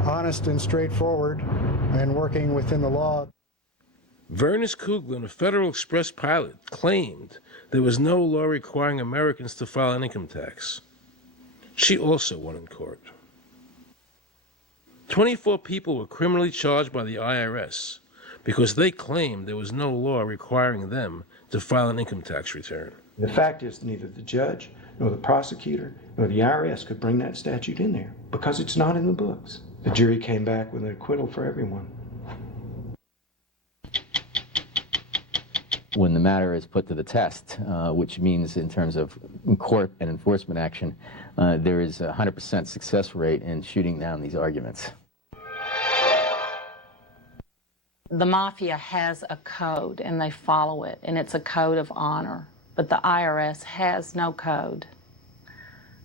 honest and straightforward and working within the law. Vernice Kuglin, a Federal Express pilot, claimed there was no law requiring Americans to file an income tax. She also won in court. 24 people were criminally charged by the IRS because they claimed there was no law requiring them to file an income tax return. The fact is, neither the judge, nor the prosecutor, nor the IRS could bring that statute in there because it's not in the books. The jury came back with an acquittal for everyone. When the matter is put to the test, which means in terms of court and enforcement action, there is a 100% success rate in shooting down these arguments. The mafia has a code and they follow it, and it's a code of honor. But the IRS has no code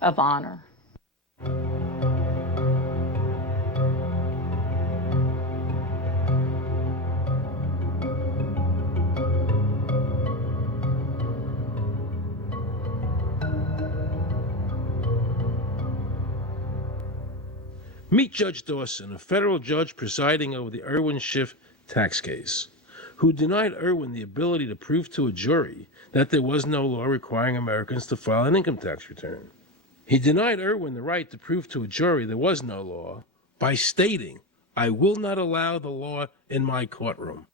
of honor. Meet Judge Dawson, a federal judge presiding over the Irwin Schiff tax case, who denied Irwin the ability to prove to a jury that there was no law requiring Americans to file an income tax return. He denied Irwin the right to prove to a jury there was no law by stating, "I will not allow the law in my courtroom."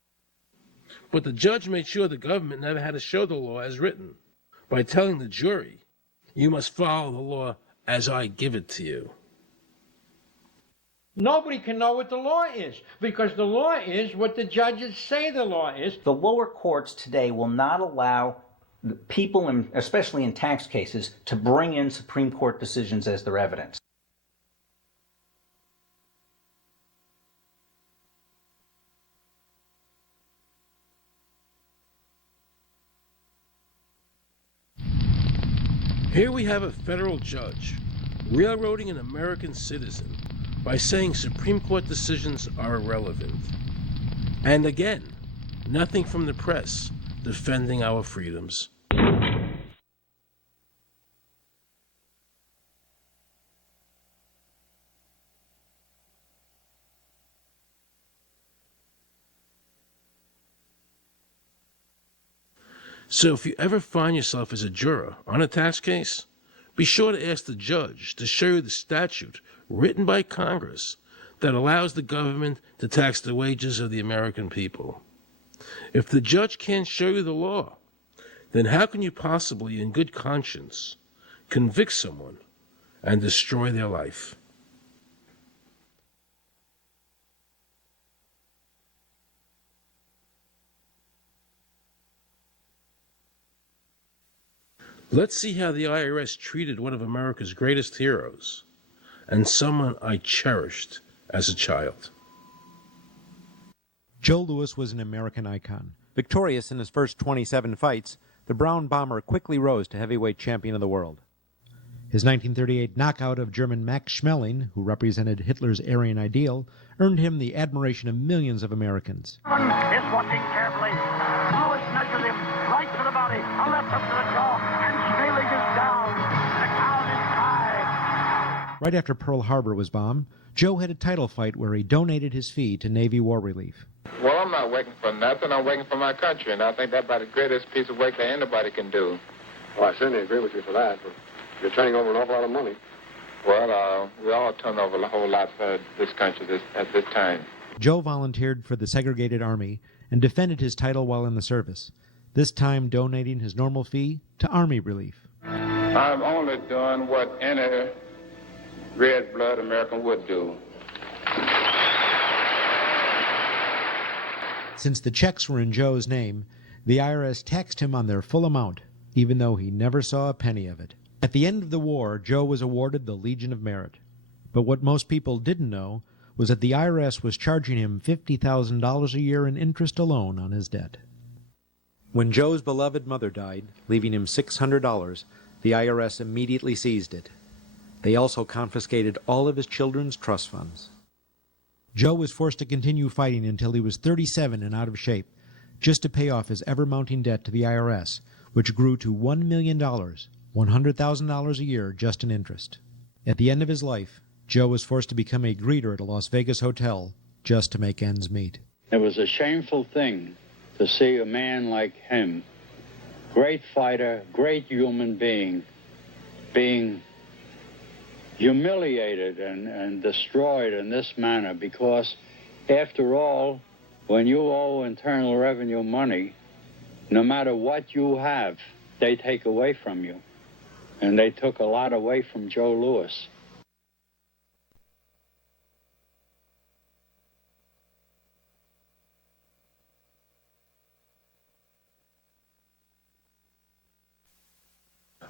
But the judge made sure the government never had to show the law as written by telling the jury, "You must follow the law as I give it to you." Nobody can know what the law is because the law is what the judges say the law is. The lower courts today will not allow people, especially in tax cases, to bring in Supreme Court decisions as their evidence. Here we have a federal judge railroading an American citizen by saying Supreme Court decisions are irrelevant. And again, nothing from the press defending our freedoms. So if you ever find yourself as a juror on a tax case, be sure to ask the judge to show you the statute written by Congress that allows the government to tax the wages of the American people. If the judge can't show you the law, then how can you possibly, in good conscience, convict someone and destroy their life? Let's see how the IRS treated one of America's greatest heroes and someone I cherished as a child. Joe Louis was an American icon. Victorious in his first 27 fights, the Brown Bomber quickly rose to heavyweight champion of the world. His 1938 knockout of German Max Schmeling, who represented Hitler's Aryan ideal, earned him the admiration of millions of Americans. Is watching carefully. Louis measured him right to the body, a left up to the jaw, and Schmeling is down. The count is tied. Right after Pearl Harbor was bombed, Joe had a title fight where he donated his fee to Navy War Relief. Well, I'm not working for nothing. I'm working for my country, and I think that's about the greatest piece of work that anybody can do. Well, I certainly agree with you for that, but you're turning over an awful lot of money. Well, we all turn over a whole lot for this country at this time. Joe volunteered for the segregated army and defended his title while in the service, this time donating his normal fee to Army relief. I'm only doing what any red-blood American would do. Since the checks were in Joe's name, the IRS taxed him on their full amount, even though he never saw a penny of it. At the end of the war, Joe was awarded the Legion of Merit. But what most people didn't know was that the IRS was charging him $50,000 a year in interest alone on his debt. When Joe's beloved mother died, leaving him $600, the IRS immediately seized it. They also confiscated all of his children's trust funds. Joe was forced to continue fighting until he was 37 and out of shape, just to pay off his ever-mounting debt to the IRS, which grew to $1 million, $100,000 a year just in interest. At the end of his life, Joe was forced to become a greeter at a Las Vegas hotel just to make ends meet. It was a shameful thing to see a man like him, great fighter, great human being, being humiliated and destroyed in this manner, because after all, when you owe Internal Revenue money, no matter what you have, they take away from you. And they took a lot away from Joe Louis.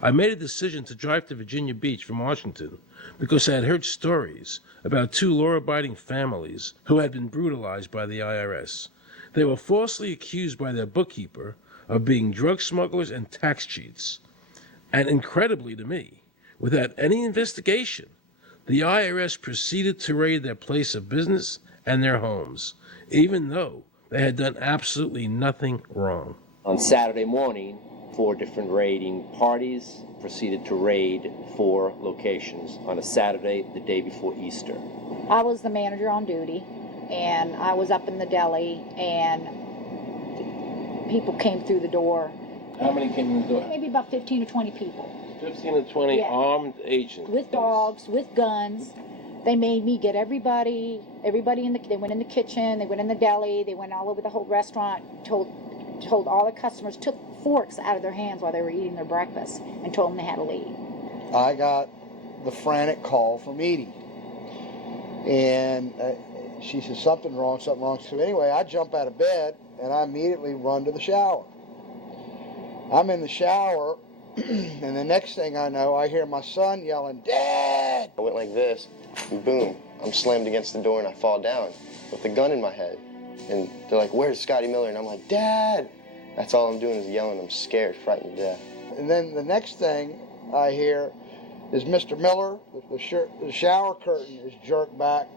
I made a decision to drive to Virginia Beach from Washington because I had heard stories about two law-abiding families who had been brutalized by the IRS. They were falsely accused by their bookkeeper of being drug smugglers and tax cheats. And incredibly to me, without any investigation, the IRS proceeded to raid their place of business and their homes, even though they had done absolutely nothing wrong. On Saturday morning, 4 different raiding parties proceeded to raid 4 locations on a Saturday, the day before Easter. I was the manager on duty, and I was up in the deli, and people came through the door. How many came in the door? Maybe about 15 or 20 people. 15 to 20 armed agents. With dogs, with guns. They made me get everybody they went in the kitchen, they went in the deli, they went all over the whole restaurant, told all the customers, took forks out of their hands while they were eating their breakfast and told them they had to leave. I got the frantic call from Edie. And she said, something wrong. So anyway, I jump out of bed and I immediately run to the shower. I'm in the shower, and the next thing I know, I hear my son yelling, "Dad!" I went like this, and boom, I'm slammed against the door and I fall down with the gun in my head. And they're like, "Where's Scotty Miller?" And I'm like, "Dad!" That's all I'm doing is yelling. I'm scared, frightened to death. And then the next thing I hear is Mr. Miller, the shower curtain is jerked back.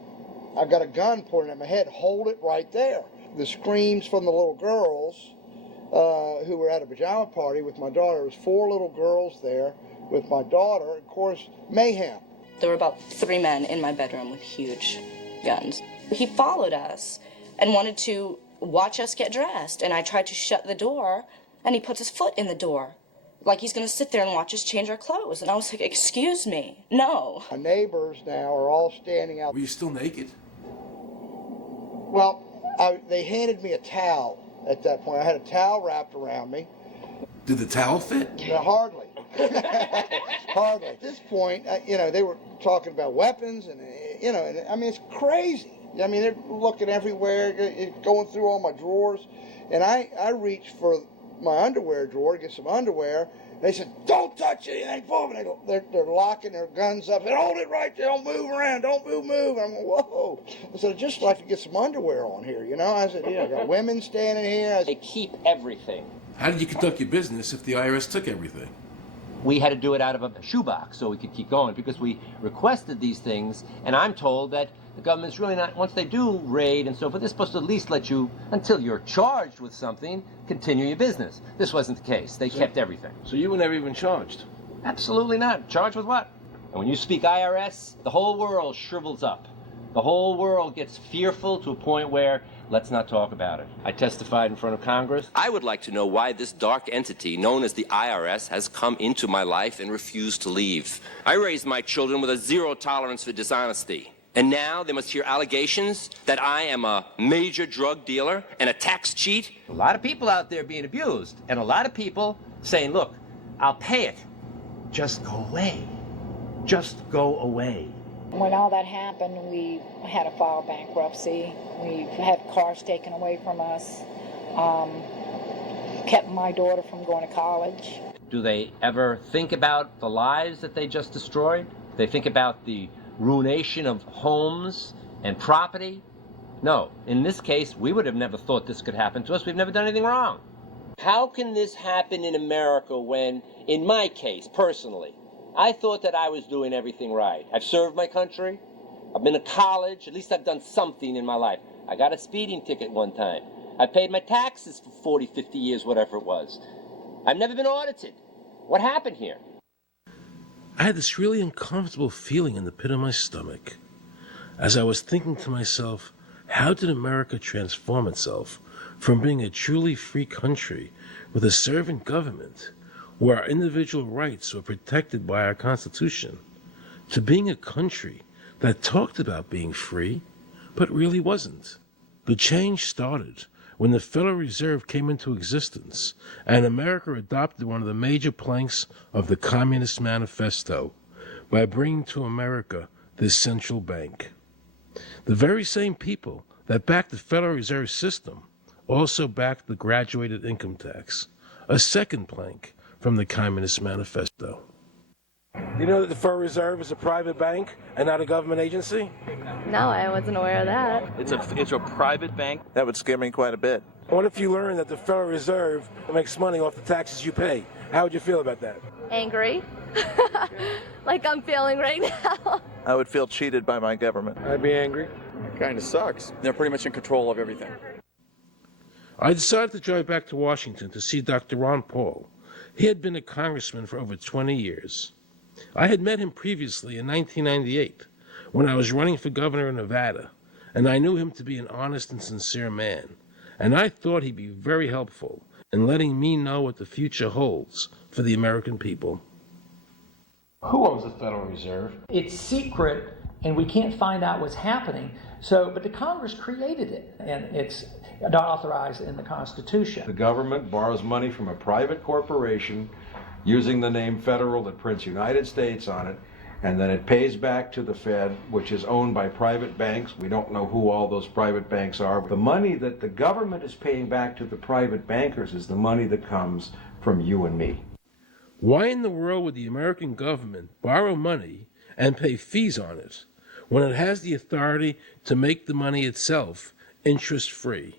I've got a gun pointed at my head. Hold it right there. The screams from the little girls who were at a pajama party with my daughter. There was 4 little girls there with my daughter. Of course, mayhem. There were about 3 men in my bedroom with huge guns. He followed us and wanted to watch us get dressed, and I tried to shut the door, and he puts his foot in the door, like he's going to sit there and watch us change our clothes. And I was like, "Excuse me, no." My neighbors now are all standing out. Were you still naked? Well, they handed me a towel at that point. I had a towel wrapped around me. Did the towel fit? No, hardly. Hardly. At this point, they were talking about weapons, and, it's crazy. I mean, they're looking everywhere, going through all my drawers. And I reached for my underwear drawer to get some underwear. They said, "Don't touch anything." They're locking their guns up. They hold it right there. Don't move around. Don't move. I'm going, whoa. I said, "I'd just like to get some underwear on here, I said, I got women standing here. They keep everything. How did you conduct your business if the IRS took everything? We had to do it out of a shoebox so we could keep going because we requested these things, and I'm told that the government's really not, once they do raid and so forth, they're supposed to at least let you, until you're charged with something, continue your business. This wasn't the case. They kept everything. So you were never even charged? Absolutely not. Charged with what? And when you speak IRS, the whole world shrivels up. The whole world gets fearful to a point where let's not talk about it. I testified in front of Congress. I would like to know why this dark entity known as the IRS has come into my life and refused to leave. I raised my children with a zero tolerance for dishonesty. And now they must hear allegations that I am a major drug dealer and a tax cheat? A lot of people out there being abused, and a lot of people saying, look, I'll pay it. Just go away. Just go away. When all that happened, we had to file bankruptcy. We had cars taken away from us, kept my daughter from going to college. Do they ever think about the lives that they just destroyed? They think about the ruination of homes and property? No. In this case, we would have never thought this could happen to us. We've never done anything wrong. How can this happen in America when, in my case, personally, I thought that I was doing everything right? I've served my country. I've been to college. At least I've done something in my life. I got a speeding ticket one time. I paid my taxes for 40, 50 years, whatever it was. I've never been audited. What happened here? I had this really uncomfortable feeling in the pit of my stomach as I was thinking to myself, how did America transform itself from being a truly free country with a servant government where our individual rights were protected by our Constitution to being a country that talked about being free but really wasn't? The change started when the Federal Reserve came into existence and America adopted one of the major planks of the Communist Manifesto by bringing to America this central bank. The very same people that backed the Federal Reserve System also backed the graduated income tax, a second plank from the Communist Manifesto. You know that the Federal Reserve is a private bank and not a government agency? No, I wasn't aware of that. It's a private bank? That would scare me quite a bit. What if you learned that the Federal Reserve makes money off the taxes you pay? How would you feel about that? Angry. Like I'm feeling right now. I would feel cheated by my government. I'd be angry. It kind of sucks. They're pretty much in control of everything. I decided to drive back to Washington to see Dr. Ron Paul. He had been a congressman for over 20 years. I had met him previously in 1998 when I was running for governor of Nevada, and I knew him to be an honest and sincere man, and I thought he'd be very helpful in letting me know what the future holds for the American people. Who owns the Federal Reserve? It's secret, and we can't find out what's happening. But the Congress created it, and it's not authorized in the Constitution. The government borrows money from a private corporation using the name Federal that prints United States on it, and then it pays back to the Fed, which is owned by private banks. We don't know who all those private banks are. The money that the government is paying back to the private bankers is the money that comes from you and me. Why in the world would the American government borrow money and pay fees on it when it has the authority to make the money itself interest-free?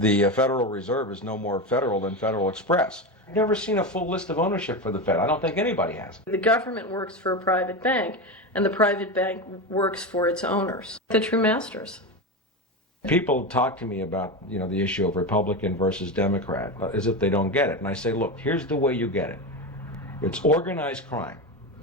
The Federal Reserve is no more federal than Federal Express. I've never seen a full list of ownership for the Fed. I don't think anybody has. The government works for a private bank, and the private bank works for its owners, the true masters. People talk to me about, the issue of Republican versus Democrat, as if they don't get it. And I say, look, here's the way you get it. It's organized crime.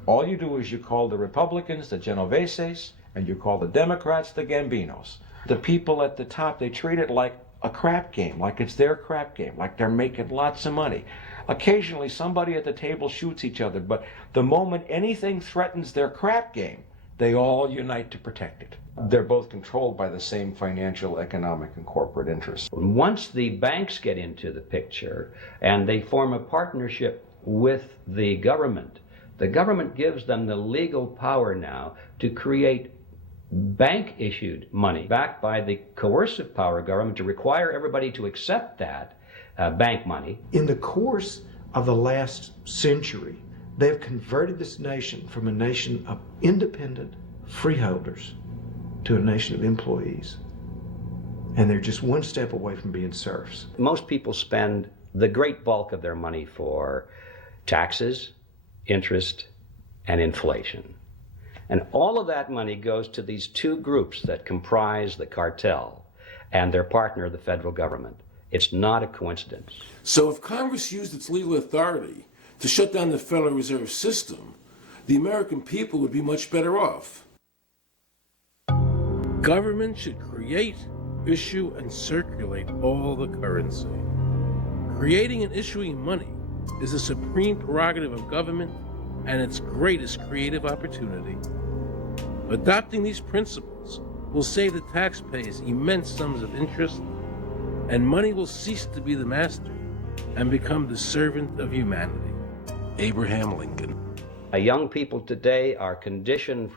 All you do is you call the Republicans the Genoveses, and you call the Democrats the Gambinos. The people at the top, they treat it like a crap game, like it's their crap game, like they're making lots of money. Occasionally, somebody at the table shoots each other, but the moment anything threatens their crap game, they all unite to protect it. They're both controlled by the same financial, economic, and corporate interests. Once the banks get into the picture and they form a partnership with the government gives them the legal power now to create bank-issued money backed by the coercive power of government to require everybody to accept that bank money. In the course of the last century, they've converted this nation from a nation of independent freeholders to a nation of employees. And they're just one step away from being serfs. Most people spend the great bulk of their money for taxes, interest, and inflation. And all of that money goes to these two groups that comprise the cartel and their partner, the federal government. It's not a coincidence. So if Congress used its legal authority to shut down the Federal Reserve System, the American people would be much better off. Government should create, issue, and circulate all the currency. Creating and issuing money is the supreme prerogative of government and its greatest creative opportunity. Adopting these principles will save the taxpayers immense sums of interest, and money will cease to be the master and become the servant of humanity. Abraham Lincoln. Young people today are conditioned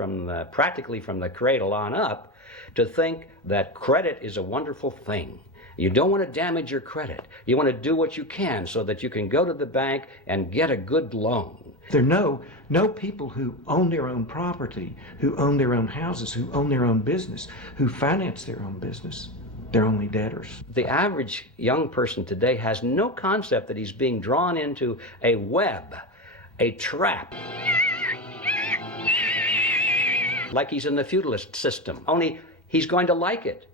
practically from the cradle on up to think that credit is a wonderful thing. You don't want to damage your credit. You want to do what you can so that you can go to the bank and get a good loan. There are no people who own their own property, who own their own houses, who own their own business, who finance their own business. They're only debtors. The average young person today has no concept that he's being drawn into a web, a trap. Like he's in the feudalist system, only he's going to like it.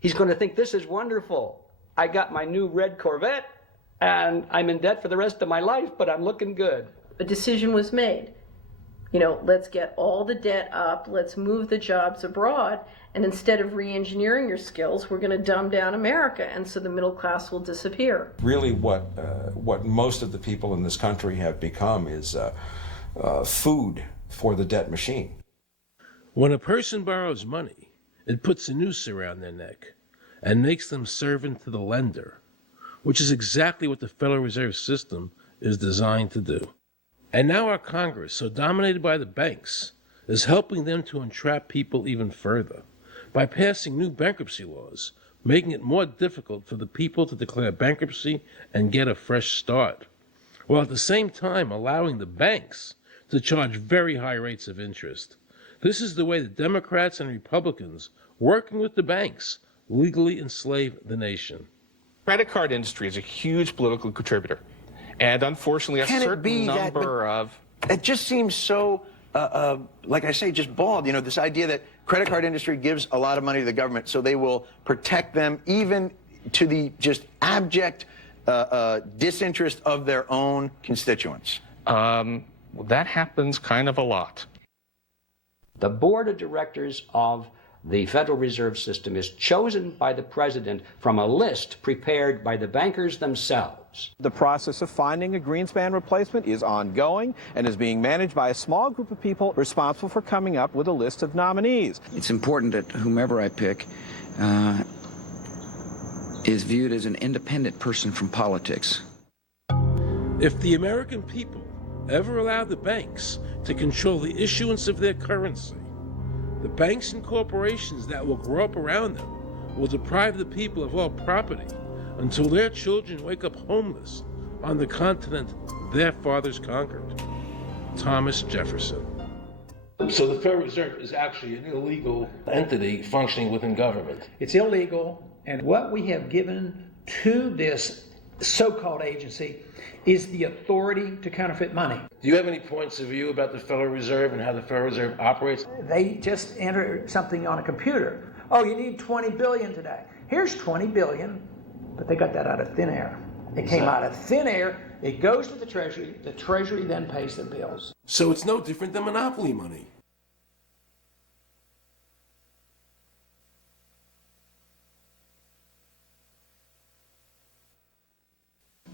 He's going to think, this is wonderful. I got my new red Corvette and I'm in debt for the rest of my life, but I'm looking good. A decision was made. You know, let's get all the debt up, let's move the jobs abroad, and instead of re-engineering your skills, we're going to dumb down America, and so the middle class will disappear. Really what most of the people in this country have become is food for the debt machine. When a person borrows money, it puts a noose around their neck and makes them servant to the lender, which is exactly what the Federal Reserve System is designed to do. And now our Congress, so dominated by the banks, is helping them to entrap people even further by passing new bankruptcy laws, making it more difficult for the people to declare bankruptcy and get a fresh start, while at the same time allowing the banks to charge very high rates of interest. This is the way the Democrats and Republicans, working with the banks, legally enslave the nation. Credit card industry is a huge political contributor. And unfortunately, a certain number of... It just seems so, like I say, just bald. You know, this idea that credit card industry gives a lot of money to the government so they will protect them even to the just abject disinterest of their own constituents. That happens kind of a lot. The board of directors of the Federal Reserve System is chosen by the president from a list prepared by the bankers themselves. The process of finding a Greenspan replacement is ongoing and is being managed by a small group of people responsible for coming up with a list of nominees. It's important that whomever I pick is viewed as an independent person from politics. If the American people ever allow the banks to control the issuance of their currency, the banks and corporations that will grow up around them will deprive the people of all property until their children wake up homeless on the continent their fathers conquered. Thomas Jefferson. So the Federal Reserve is actually an illegal entity functioning within government. It's illegal, and what we have given to this so-called agency is the authority to counterfeit money. Do you have any points of view about the Federal Reserve and how the Federal Reserve operates? They just enter something on a computer. Oh, you need 20 billion today. Here's 20 billion, but they got that out of thin air. It came out of thin air, it goes to the Treasury then pays the bills. So it's no different than monopoly money.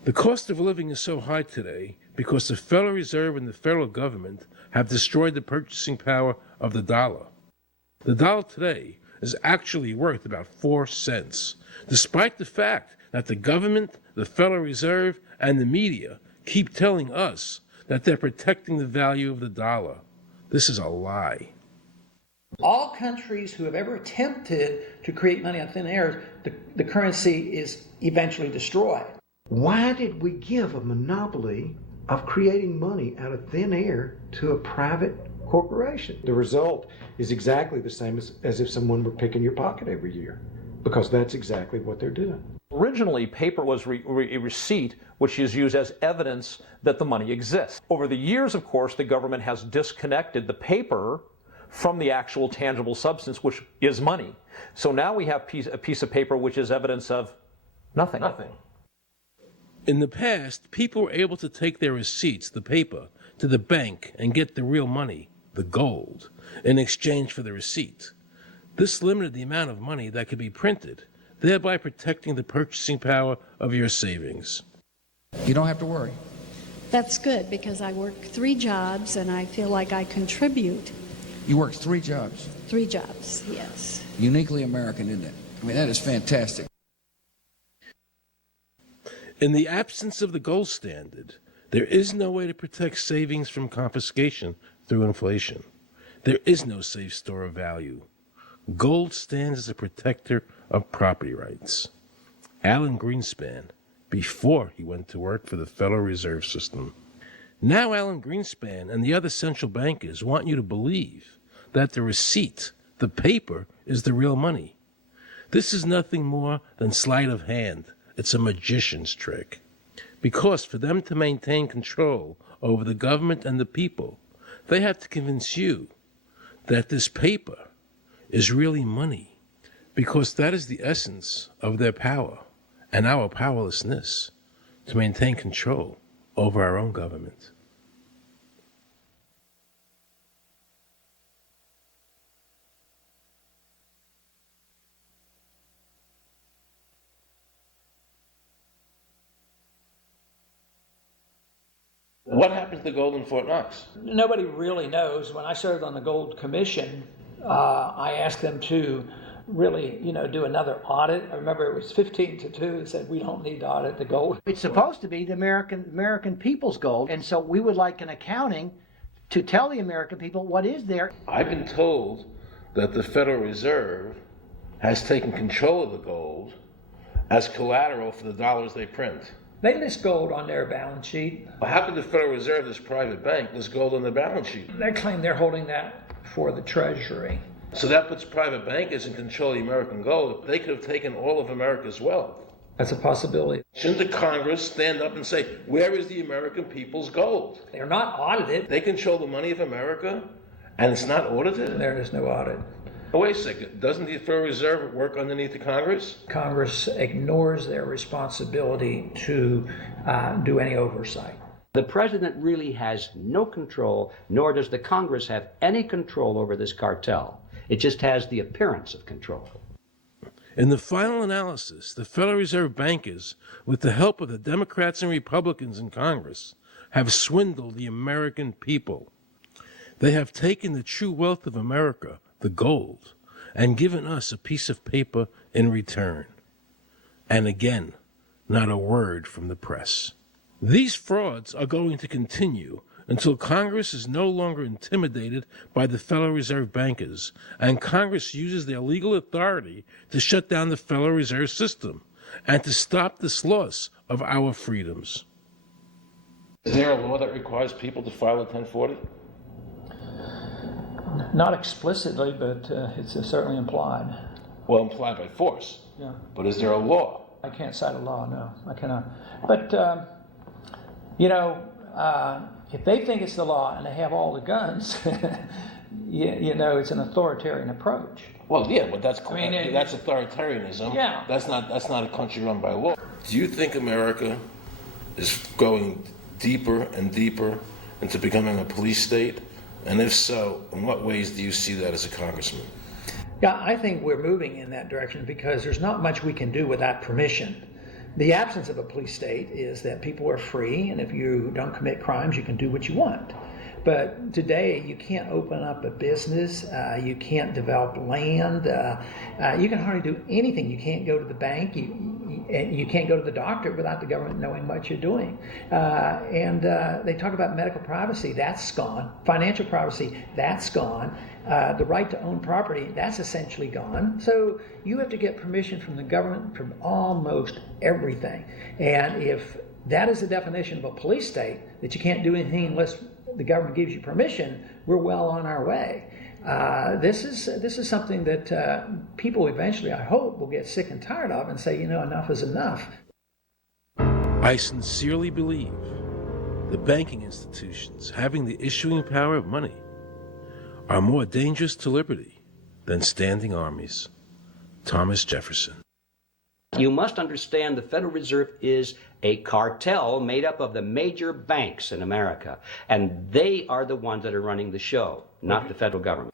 The cost of living is so high today because the Federal Reserve and the federal government have destroyed the purchasing power of the dollar. The dollar today is actually worth about 4 cents, despite the fact that the government, the Federal Reserve, and the media keep telling us that they're protecting the value of the dollar. This is a lie. All countries who have ever attempted to create money on thin air, the currency is eventually destroyed. Why did we give a monopoly of creating money out of thin air to a private corporation? The result is exactly the same as if someone were picking your pocket every year, because that's exactly what they're doing. Originally, paper was a receipt which is used as evidence that the money exists. Over the years, of course, the government has disconnected the paper from the actual tangible substance, which is money. So now we have a piece of paper which is evidence of nothing. In the past, people were able to take their receipts, the paper, to the bank and get the real money, the gold, in exchange for the receipt. This limited the amount of money that could be printed, thereby protecting the purchasing power of your savings. You don't have to worry. That's good because I work 3 jobs and I feel like I contribute. You work 3 jobs. 3 jobs, yes. Uniquely American, isn't it? I mean, that is fantastic. In the absence of the gold standard, there is no way to protect savings from confiscation through inflation. There is no safe store of value. Gold stands as a protector of property rights. Alan Greenspan, before he went to work for the Federal Reserve System. Now Alan Greenspan and the other central bankers want you to believe that the receipt, the paper, is the real money. This is nothing more than sleight of hand. It's a magician's trick. Because for them to maintain control over the government and the people, they have to convince you that this paper is really money, because that is the essence of their power and our powerlessness to maintain control over our own government. What happened to the gold in Fort Knox? Nobody really knows. When I served on the Gold Commission, I asked them to really, do another audit. I remember it was 15-2. They said, we don't need to audit the gold. It's supposed to be the American people's gold, and so we would like an accounting to tell the American people what is there. I've been told that the Federal Reserve has taken control of the gold as collateral for the dollars they print. They list gold on their balance sheet. How could the Federal Reserve, this private bank, list gold on their balance sheet? They claim they're holding that for the Treasury. So that puts private bankers in control of the American gold. They could have taken all of America's wealth. That's a possibility. Shouldn't the Congress stand up and say, where is the American people's gold? They're not audited. They control the money of America, and it's not audited? There is no audit. Oh, wait a second. Doesn't the Federal Reserve work underneath the Congress? Congress ignores their responsibility to do any oversight. The president really has no control, nor does the Congress have any control over this cartel. It just has the appearance of control. In the final analysis, the Federal Reserve bankers, with the help of the Democrats and Republicans in Congress, have swindled the American people. They have taken the true wealth of America, the gold, and given us a piece of paper in return. And again, not a word from the press. These frauds are going to continue until Congress is no longer intimidated by the Federal Reserve bankers, and Congress uses their legal authority to shut down the Federal Reserve System and to stop this loss of our freedoms. Is there a law that requires people to file a 1040? Not explicitly, but it's certainly implied. Well, implied by force. Yeah. But is there a law? I can't cite a law, no. I cannot. But, if they think it's the law and they have all the guns, it's an authoritarian approach. Well, yeah, but that's authoritarianism. Yeah. That's not a country run by law. Do you think America is going deeper and deeper into becoming a police state? And if so, in what ways do you see that as a congressman? Yeah, I think we're moving in that direction because there's not much we can do without permission. The absence of a police state is that people are free, and if you don't commit crimes, you can do what you want. But today, you can't open up a business, you can't develop land, you can hardly do anything. You can't go to the bank, you can't go to the doctor without the government knowing what you're doing. And they talk about medical privacy, that's gone. Financial privacy, that's gone. The right to own property, that's essentially gone. So you have to get permission from the government from almost everything. And if that is the definition of a police state, that you can't do anything unless the government gives you permission, we're well on our way. This is something that people eventually, I hope, will get sick and tired of and say, enough is enough. I sincerely believe the banking institutions having the issuing power of money are more dangerous to liberty than standing armies. Thomas Jefferson. You must understand the Federal Reserve is a cartel made up of the major banks in America, and they are the ones that are running the show, not the federal government.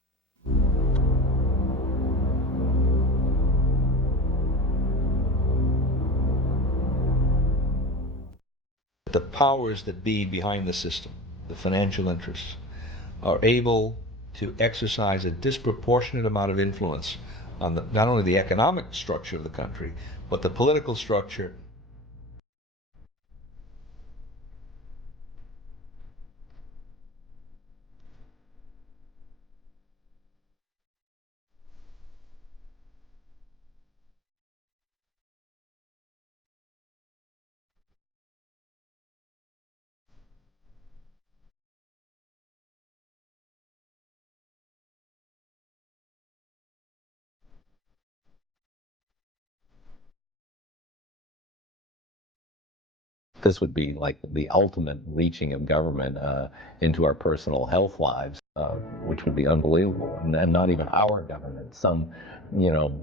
The powers that be behind the system, the financial interests, are able to exercise a disproportionate amount of influence on not only the economic structure of the country, but the political structure. This would be like the ultimate reaching of government into our personal health lives, which would be unbelievable. And not even our government, some,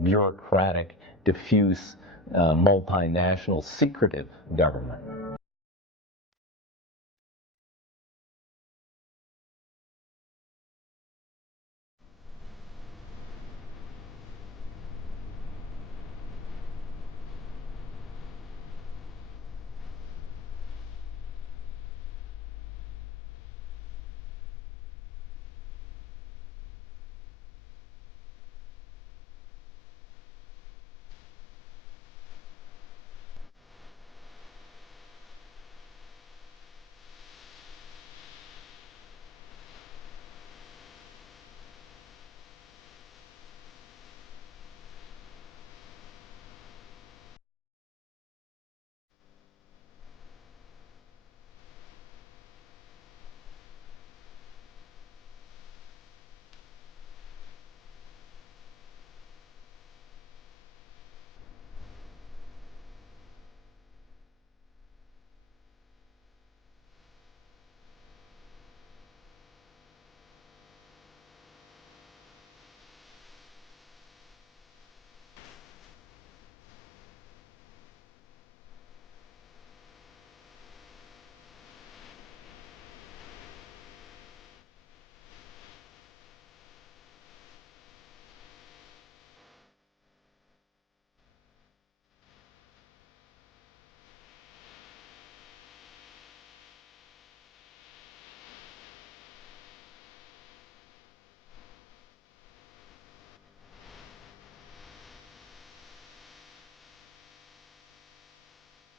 bureaucratic, diffuse, multinational, secretive government.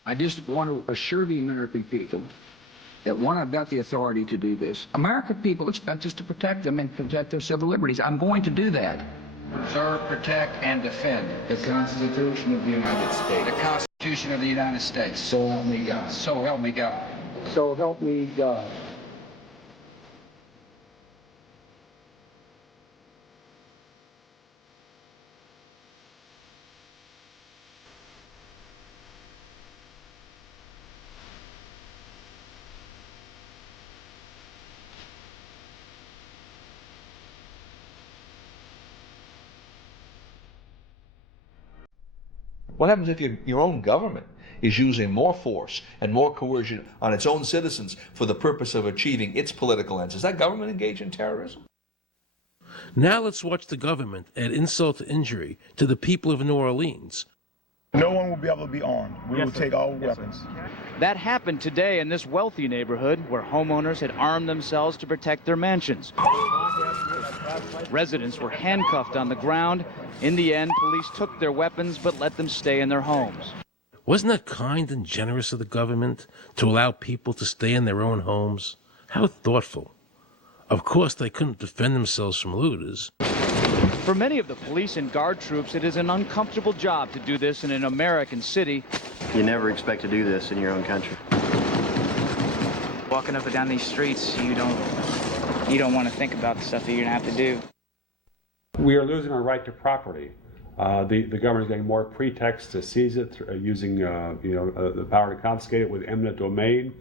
I just want to assure the American people that, one, I've got the authority to do this. American people expect us to protect them and protect their civil liberties. I'm going to do that. Preserve, protect, and defend the Constitution of the United States. The Constitution of the United States. So help me God. So help me God. So help me God. What happens if your own government is using more force and more coercion on its own citizens for the purpose of achieving its political ends? Is that government engaged in terrorism? Now let's watch the government add insult to injury to the people of New Orleans. No one will be able to be armed. We will take all weapons. That happened today in this wealthy neighborhood where homeowners had armed themselves to protect their mansions. Residents were handcuffed on the ground. In the end, police took their weapons but let them stay in their homes. Wasn't that kind and generous of the government to allow people to stay in their own homes? How thoughtful. Of course, they couldn't defend themselves from looters. For many of the police and guard troops, it is an uncomfortable job to do this in an American city. You never expect to do this in your own country. Walking up and down these streets, you don't want to think about the stuff that you're going to have to do. We are losing our right to property. The government is getting more pretexts to seize it, using the power to confiscate it with eminent domain.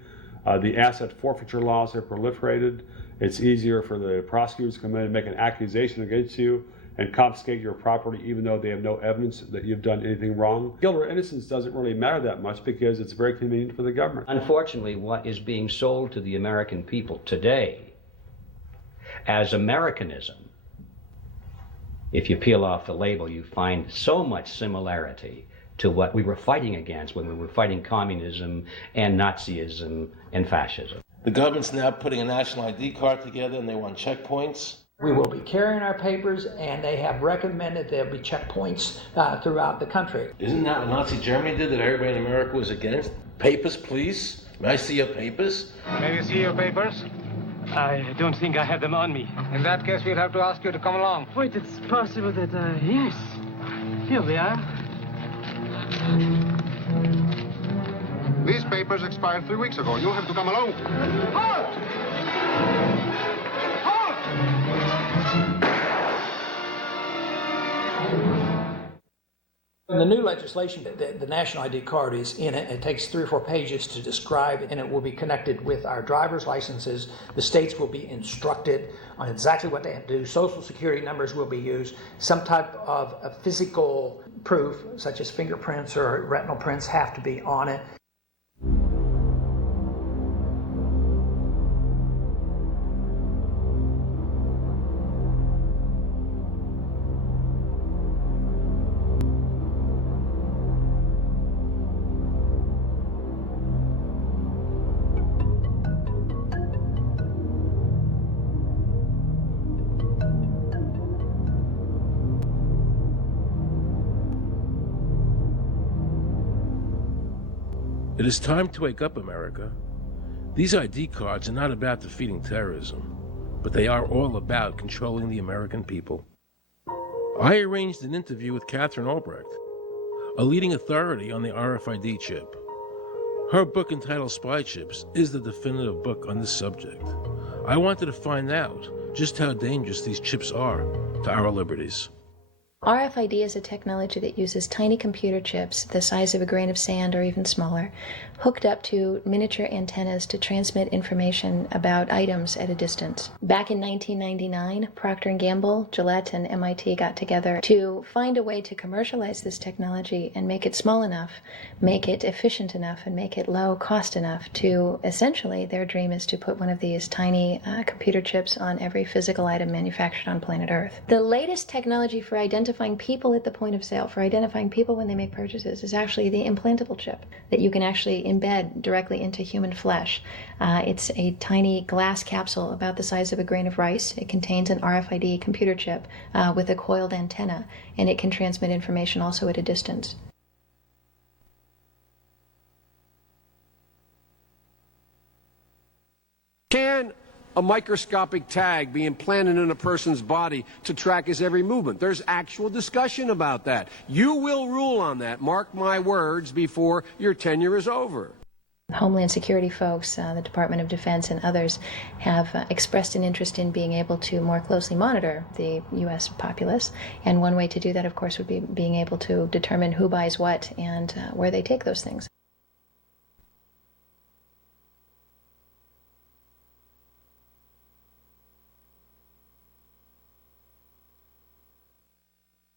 The asset forfeiture laws have proliferated. It's easier for the prosecutors to come in and make an accusation against you and confiscate your property even though they have no evidence that you've done anything wrong. Guilt or innocence doesn't really matter that much because it's very convenient for the government. Unfortunately, what is being sold to the American people today as Americanism, if you peel off the label, you find so much similarity to what we were fighting against when we were fighting communism and Nazism and fascism. The government's now putting a national ID card together and they want checkpoints. We will be carrying our papers, and they have recommended there'll be checkpoints throughout the country. Isn't that what Nazi Germany did that everybody in America was against? Papers, please. May I see your papers? May we see your papers? I don't think I have them on me. In that case, we'll have to ask you to come along. Wait, it's possible that, yes. Here we are. These papers expired 3 weeks ago. You'll have to come along. Halt! In the new legislation, the national ID card is in it. It takes 3 or 4 pages to describe it, and it will be connected with our driver's licenses. The states will be instructed on exactly what they have to do. Social security numbers will be used. Some type of a physical proof, such as fingerprints or retinal prints, have to be on it. It is time to wake up, America. These ID cards are not about defeating terrorism, but they are all about controlling the American people. I arranged an interview with Catherine Albrecht, a leading authority on the RFID chip. Her book entitled Spy Chips is the definitive book on this subject. I wanted to find out just how dangerous these chips are to our liberties. RFID is a technology that uses tiny computer chips the size of a grain of sand or even smaller, hooked up to miniature antennas to transmit information about items at a distance. Back in 1999, Procter & Gamble, Gillette, and MIT got together to find a way to commercialize this technology and make it small enough, make it efficient enough, and make it low cost enough to, essentially, their dream is to put one of these tiny computer chips on every physical item manufactured on planet Earth. The latest technology for identifying people at the point of sale, for identifying people when they make purchases, is actually the implantable chip that you can actually embed directly into human flesh. It's a tiny glass capsule about the size of a grain of rice. It contains an RFID computer chip with a coiled antenna, and it can transmit information also at a distance. Can a microscopic tag be implanted in a person's body to track his every movement? There's actual discussion about that. You will rule on that, mark my words, before your tenure is over. Homeland Security folks, the Department of Defense, and others have expressed an interest in being able to more closely monitor the U.S. populace. And one way to do that, of course, would be being able to determine who buys what and where they take those things.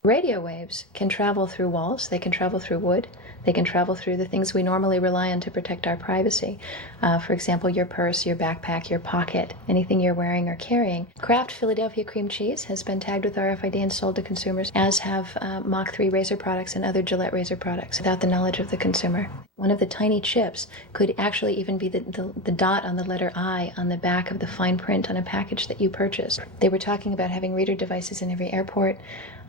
Radio waves can travel through walls, they can travel through wood, they can travel through the things we normally rely on to protect our privacy. For example, your purse, your backpack, your pocket, anything you're wearing or carrying. Kraft Philadelphia cream cheese has been tagged with RFID and sold to consumers, as have Mach 3 razor products and other Gillette razor products, without the knowledge of the consumer. One of the tiny chips could actually even be the dot on the letter I on the back of the fine print on a package that you purchased. They were talking about having reader devices in every airport,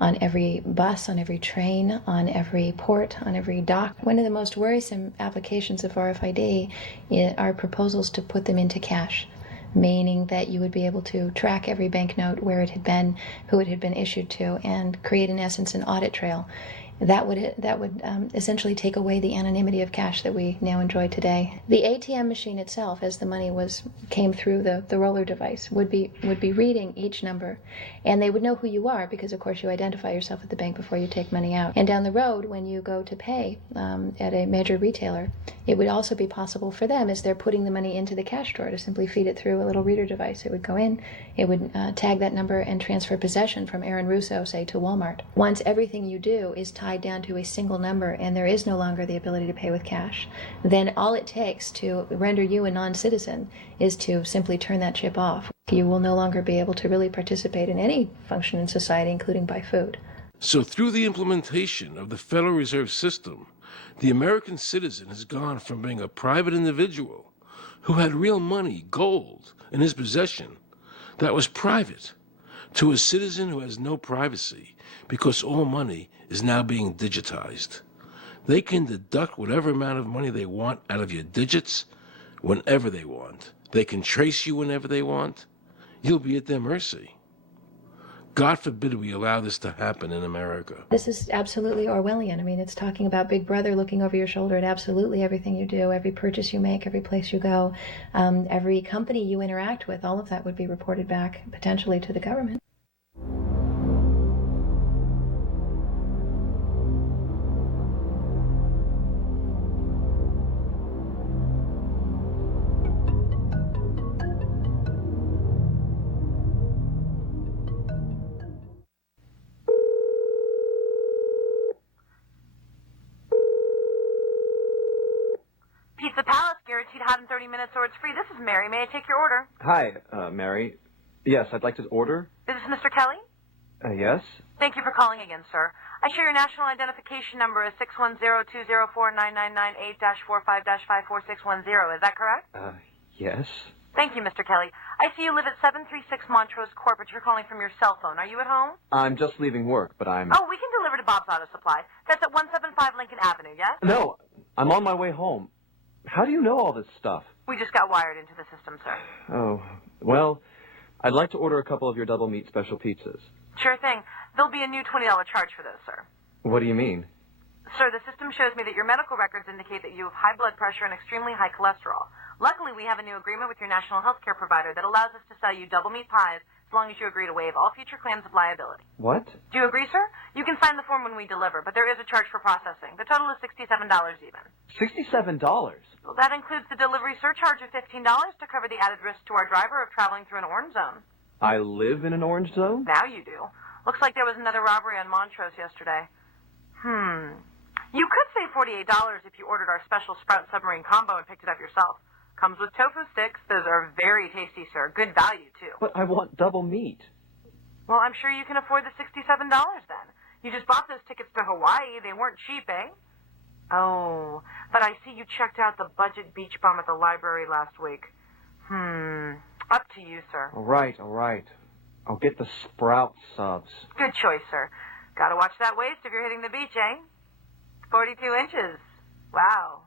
on every bus, on every train, on every port, on every dock. One of the most worrisome applications of RFID are proposals to put them into cash, meaning that you would be able to track every banknote, where it had been, who it had been issued to, and create, in essence, an audit trail. That would essentially take away the anonymity of cash that we now enjoy today. The ATM machine itself, as the money came through the roller device, would be reading each number, and they would know who you are because, of course, you identify yourself at the bank before you take money out. And down the road, when you go to pay at a major retailer, it would also be possible for them, as they're putting the money into the cash drawer, to simply feed it through a little reader device. It would go in, it would tag that number and transfer possession from Aaron Russo, say, to Walmart. Once everything you do is tied down to a single number and there is no longer the ability to pay with cash, then all it takes to render you a non-citizen is to simply turn that chip off. You will no longer be able to really participate in any function in society, including buy food. So through the implementation of the Federal Reserve System, the American citizen has gone from being a private individual who had real money, gold, in his possession that was private, to a citizen who has no privacy because all money is now being digitized. They can deduct whatever amount of money they want out of your digits whenever they want. They can trace you whenever they want. You'll be at their mercy. God forbid we allow this to happen in America. This is absolutely Orwellian. I mean, it's talking about Big Brother looking over your shoulder at absolutely everything you do, every purchase you make, every place you go, every company you interact with. All of that would be reported back potentially to the government. Pizza Palace, guaranteed hot in 30 minutes or it's free. This is Mary. May I take your order? Hi, Mary. Yes, I'd like to order. Is this Mr. Kelly? Yes? Thank you for calling again, sir. I show your national identification number is 610-204-999-8-45-54610. Is that correct? Yes. Thank you, Mr. Kelly. I see you live at 736 Montrose Court, but you're calling from your cell phone. Are you at home? I'm just leaving work, but I'm... Oh, we can deliver to Bob's Auto Supply. That's at 175 Lincoln Avenue, yes? No, I'm on my way home. How do you know all this stuff? We just got wired into the system, sir. Oh, well, I'd like to order a couple of your double meat special pizzas. Sure thing. There'll be a new $20 charge for those, sir. What do you mean? Sir, the system shows me that your medical records indicate that you have high blood pressure and extremely high cholesterol. Luckily, we have a new agreement with your national health care provider that allows us to sell you double meat pies as long as you agree to waive all future claims of liability. What? Do you agree, sir? You can sign the form when we deliver, but there is a charge for processing. The total is $67 even. $67? Well, that includes the delivery surcharge of $15 to cover the added risk to our driver of traveling through an orange zone. I live in an orange zone? Now you do. Looks like there was another robbery on Montrose yesterday. You could save $48 if you ordered our special Sprout Submarine Combo and picked it up yourself. Comes with tofu sticks. Those are very tasty, sir. Good value, too. But I want double meat. Well, I'm sure you can afford the $67 then. You just bought those tickets to Hawaii. They weren't cheap, eh? Oh, but I see you checked out the budget beach bum at the library last week. Up to you, sir. All right. I'll get the Sprout subs. Good choice, sir. Gotta watch that waist if you're hitting the beach, eh? 42 inches. Wow.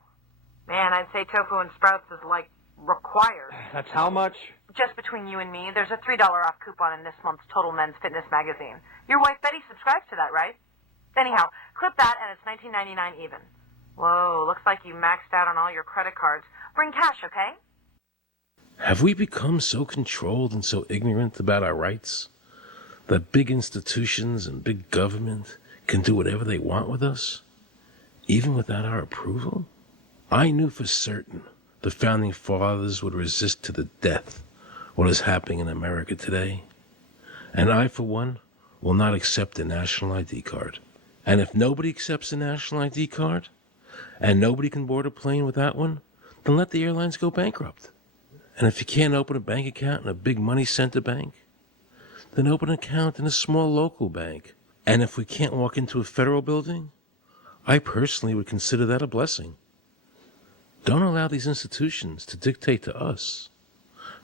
Man, I'd say tofu and sprouts is, like, required. That's how much? Just between you and me, there's a $3 off coupon in this month's Total Men's Fitness magazine. Your wife Betty subscribes to that, right? Anyhow, clip that and it's $19.99 even. Whoa, looks like you maxed out on all your credit cards. Bring cash, okay? Have we become so controlled and so ignorant about our rights that big institutions and big government can do whatever they want with us, even without our approval? I knew for certain the Founding Fathers would resist to the death what is happening in America today. And I, for one, will not accept a national ID card. And if nobody accepts a national ID card, and nobody can board a plane without one, then let the airlines go bankrupt. And if you can't open a bank account in a big money center bank, then open an account in a small local bank. And if we can't walk into a federal building, I personally would consider that a blessing. Don't allow these institutions to dictate to us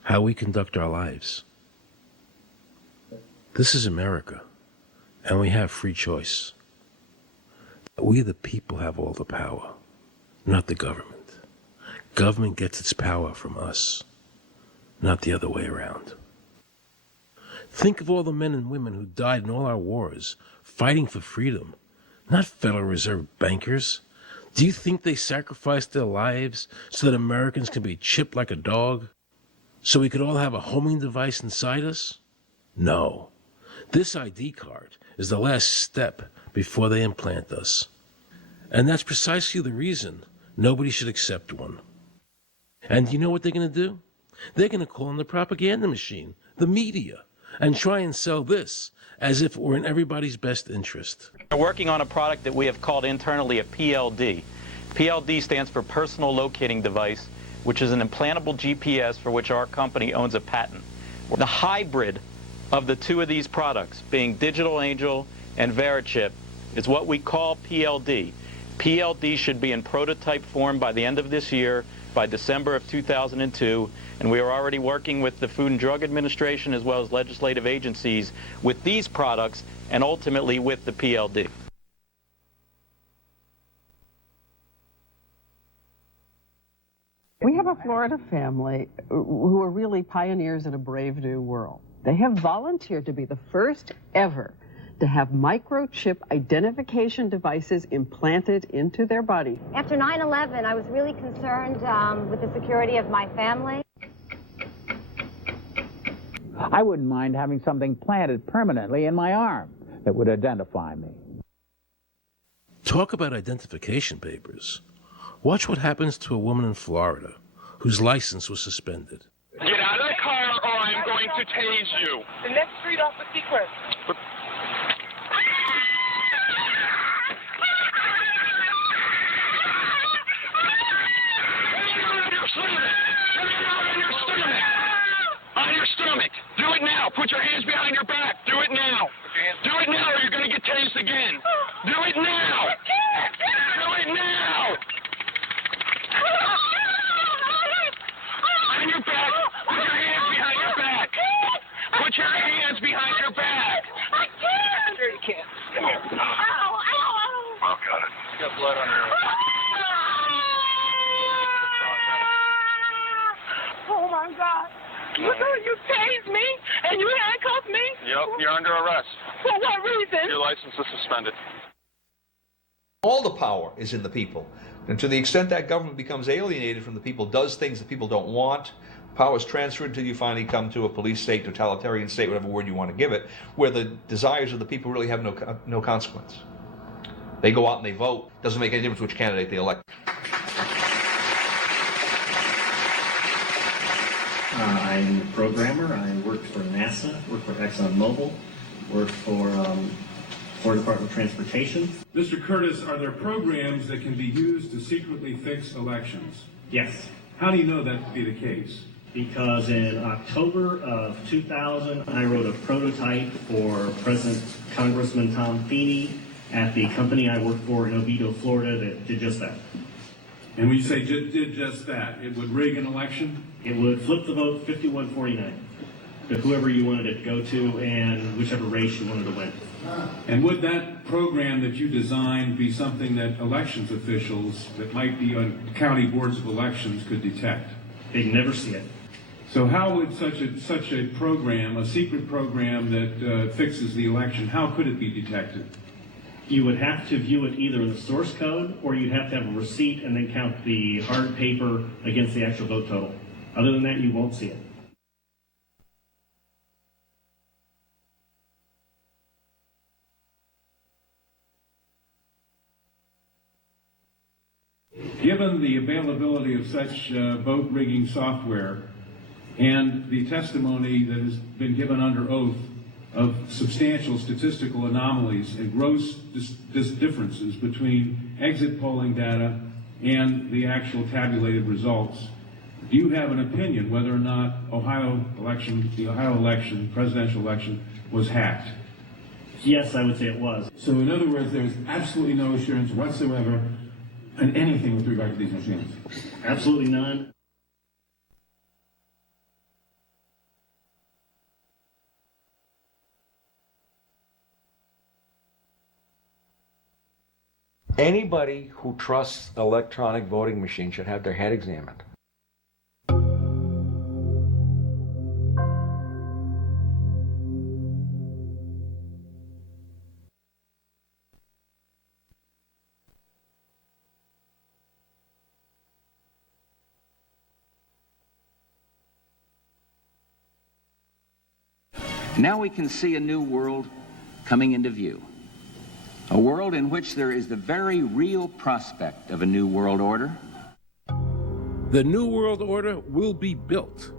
how we conduct our lives. This is America, and we have free choice. We, the people, have all the power, not the government. Government gets its power from us, not the other way around. Think of all the men and women who died in all our wars, fighting for freedom, not Federal Reserve bankers. Do you think they sacrificed their lives so that Americans can be chipped like a dog? So we could all have a homing device inside us? No. This ID card is the last step before they implant us. And that's precisely the reason nobody should accept one. And you know what they're going to do? They're going to call on the propaganda machine, the media, and try and sell this as if it were in everybody's best interest. We're working on a product that we have called internally a PLD. PLD stands for Personal Locating Device, which is an implantable GPS for which our company owns a patent. The hybrid of the two of these products, being Digital Angel and VeriChip is what we call PLD. PLD should be in prototype form by the end of this year, by December of 2002, and we are already working with the Food and Drug Administration as well as legislative agencies with these products and ultimately with the PLD. We have a Florida family who are really pioneers in a brave new world. They have volunteered to be the first ever to have microchip identification devices implanted into their body. After 9/11, I was really concerned with the security of my family. I wouldn't mind having something planted permanently in my arm that would identify me. Talk about identification papers. Watch what happens to a woman in Florida whose license was suspended. Get out of the car or I'm going to tase you. The next street off the Seacrest. On your stomach. Do it now. Put your hands behind your back. Do it now. Do it now or you're going to get tased again. Do it now. Do it now. On your back. Put your hands behind your back. Put your hands behind your back. I can't. Sure you can. Come here. Ow, ow. Oh, got it. You got blood on your hands. Oh, my God. You tased me and you handcuffed me? Yep, you're under arrest. For what reason? Your license is suspended. All the power is in the people. And to the extent that government becomes alienated from the people, does things that people don't want, power is transferred until you finally come to a police state, totalitarian state, whatever word you want to give it, where the desires of the people really have no consequence. They go out and they vote. Doesn't make any difference which candidate they elect. I'm a programmer. I worked for NASA, worked for ExxonMobil, worked for Florida Department of Transportation. Mr. Curtis, are there programs that can be used to secretly fix elections? Yes. How do you know that to be the case? Because in October of 2000, I wrote a prototype for President Congressman Tom Feeney at the company I worked for in Oviedo, Florida, that did just that. And when you say did just that, it would rig an election? It would flip the vote 51-49 to whoever you wanted it to go to and whichever race you wanted to win. And would that program that you designed be something that elections officials that might be on county boards of elections could detect? They'd never see it. So how would such a program, a secret program that fixes the election, how could it be detected? You would have to view it either in the source code or you'd have to have a receipt and then count the hard paper against the actual vote total. Other than that, you won't see it. Given the availability of such vote rigging software and the testimony that has been given under oath of substantial statistical anomalies and gross differences between exit polling data and the actual tabulated results, do you have an opinion whether or not the Ohio election, presidential election, was hacked? Yes, I would say it was. So in other words, there's absolutely no assurance whatsoever in anything with regard to these machines? Absolutely none. Anybody who trusts electronic voting machines should have their head examined. Now we can see a new world coming into view. A world in which there is the very real prospect of a new world order. The New World Order will be built,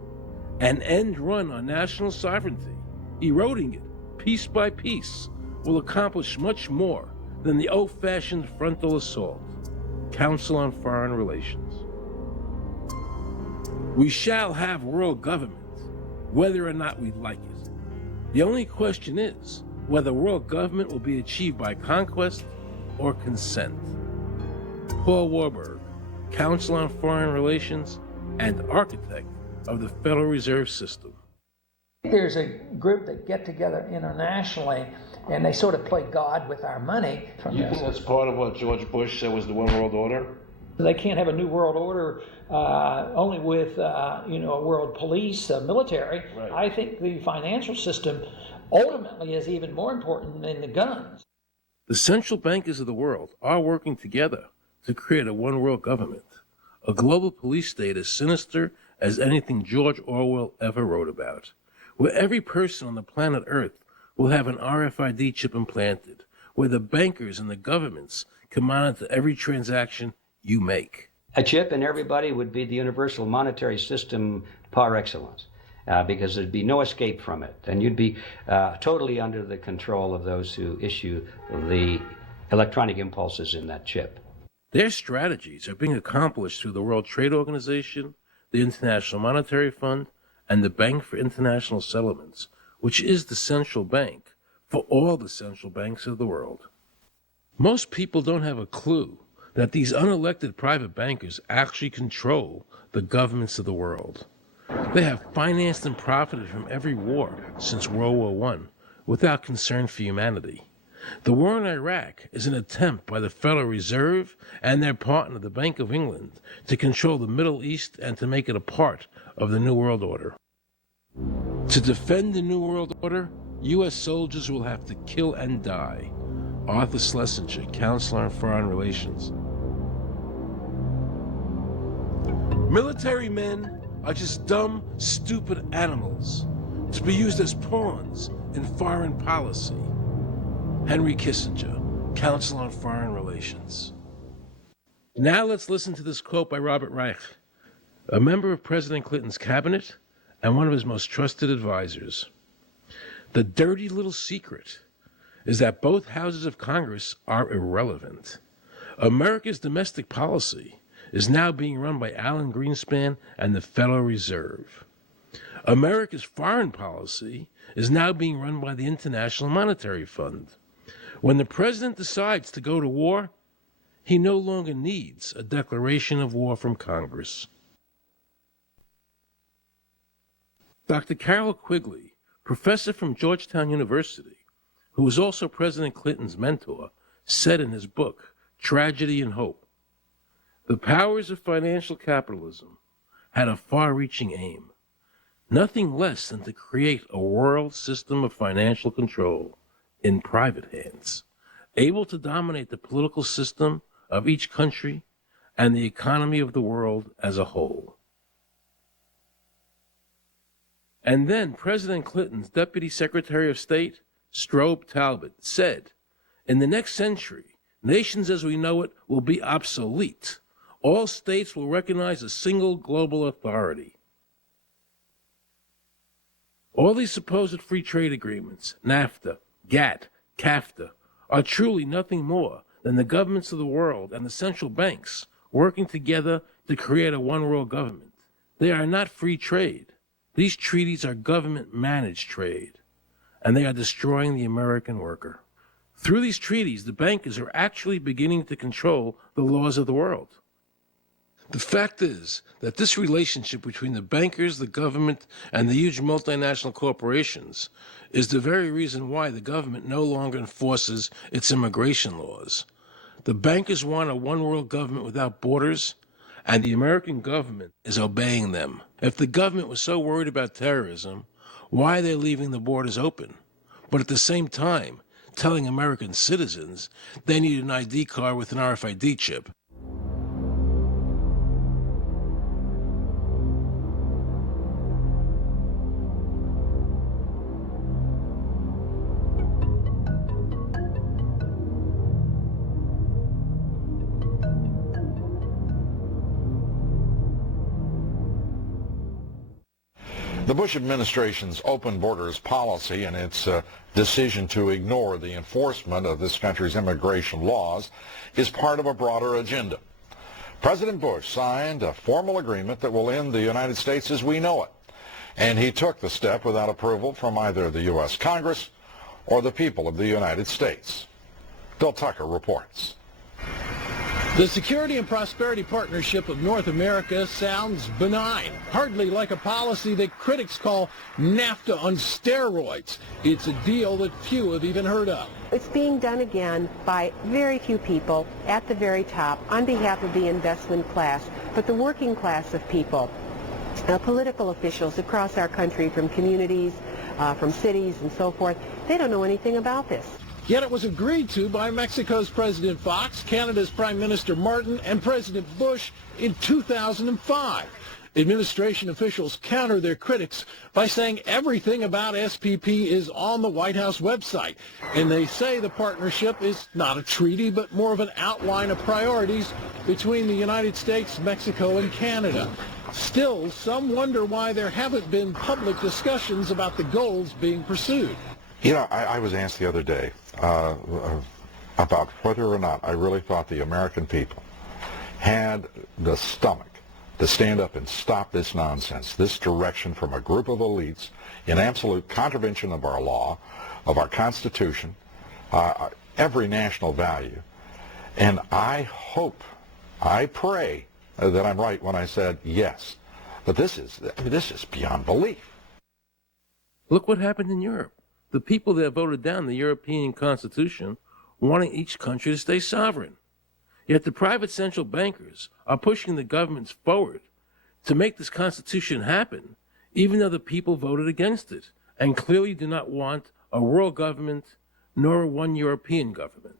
an end run on national sovereignty, eroding it piece by piece, will accomplish much more than the old-fashioned frontal assault. Council on Foreign Relations. We shall have world government, whether or not we like it. The only question is, whether world government will be achieved by conquest or consent. Paul Warburg, Counsel on Foreign Relations and architect of the Federal Reserve System. There's a group that get together internationally and they sort of play God with our money. You think that's part of what George Bush said was the one world order? They can't have a new world order only with a world police, military. Right. I think the financial system ultimately is even more important than the guns. The central bankers of the world are working together to create a one world government, a global police state as sinister as anything George Orwell ever wrote about, where every person on the planet Earth will have an RFID chip implanted, where the bankers and the governments can monitor every transaction you make. A chip in everybody would be the universal monetary system par excellence, because there'd be no escape from it, and you'd be totally under the control of those who issue the electronic impulses in that chip. Their strategies are being accomplished through the World Trade Organization, the International Monetary Fund, and the Bank for International Settlements, which is the central bank for all the central banks of the world. Most people don't have a clue that these unelected private bankers actually control the governments of the world. They have financed and profited from every war since World War I without concern for humanity. The war in Iraq is an attempt by the Federal Reserve and their partner, the Bank of England, to control the Middle East and to make it a part of the New World Order. To defend the New World Order, U.S. soldiers will have to kill and die. Arthur Schlesinger, Counselor on Foreign Relations. Military men are just dumb, stupid animals to be used as pawns in foreign policy. Henry Kissinger, Counsel on Foreign Relations. Now let's listen to this quote by Robert Reich, a member of President Clinton's cabinet and one of his most trusted advisors. The dirty little secret is that both houses of Congress are irrelevant. America's domestic policy is now being run by Alan Greenspan and the Federal Reserve. America's foreign policy is now being run by the International Monetary Fund. When the president decides to go to war, he no longer needs a declaration of war from Congress. Dr. Carol Quigley, professor from Georgetown University, who was also President Clinton's mentor, said in his book, Tragedy and Hope, the powers of financial capitalism had a far-reaching aim, nothing less than to create a world system of financial control in private hands, able to dominate the political system of each country and the economy of the world as a whole. And then President Clinton's Deputy Secretary of State, Strobe Talbot, said, in the next century, nations as we know it will be obsolete. All states will recognize a single global authority. All these supposed free trade agreements, NAFTA, GATT, CAFTA, are truly nothing more than the governments of the world and the central banks working together to create a one-world government. They are not free trade. These treaties are government-managed trade, and they are destroying the American worker. Through these treaties, the bankers are actually beginning to control the laws of the world. The fact is that this relationship between the bankers, the government, and the huge multinational corporations is the very reason why the government no longer enforces its immigration laws. The bankers want a one-world government without borders, and the American government is obeying them. If the government was so worried about terrorism, why are they leaving the borders open? But at the same time, telling American citizens they need an ID card with an RFID chip. The Bush administration's open borders policy and its decision to ignore the enforcement of this country's immigration laws is part of a broader agenda. President Bush signed a formal agreement that will end the United States as we know it, and he took the step without approval from either the U.S. Congress or the people of the United States? Bill Tucker reports. The Security and Prosperity Partnership of North America sounds benign, hardly like a policy that critics call NAFTA on steroids. It's a deal that few have even heard of. It's being done again by very few people at the very top on behalf of the investment class, but the working class of people, political officials across our country, from communities, from cities and so forth, they don't know anything about this. Yet it was agreed to by Mexico's President Fox, Canada's Prime Minister Martin, and President Bush in 2005. Administration officials counter their critics by saying everything about SPP is on the White House website. And they say the partnership is not a treaty, but more of an outline of priorities between the United States, Mexico, and Canada. Still, some wonder why there haven't been public discussions about the goals being pursued. You know, I was asked the other day about whether or not I really thought the American people had the stomach to stand up and stop this nonsense, this direction from a group of elites in absolute contravention of our law, of our Constitution, every national value. And I hope, I pray that I'm right when I said yes. But this is beyond belief. Look what happened in Europe. The people that voted down the European Constitution wanting each country to stay sovereign. Yet the private central bankers are pushing the governments forward to make this Constitution happen, even though the people voted against it and clearly do not want a world government nor one European government.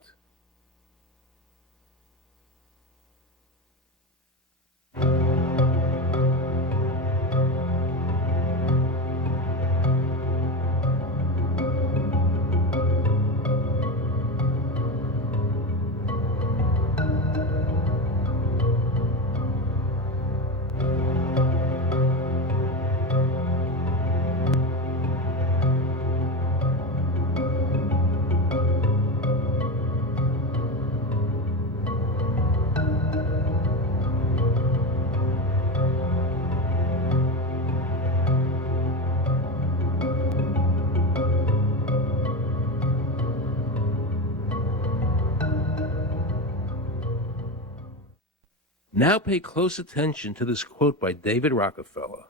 Now pay close attention to this quote by David Rockefeller,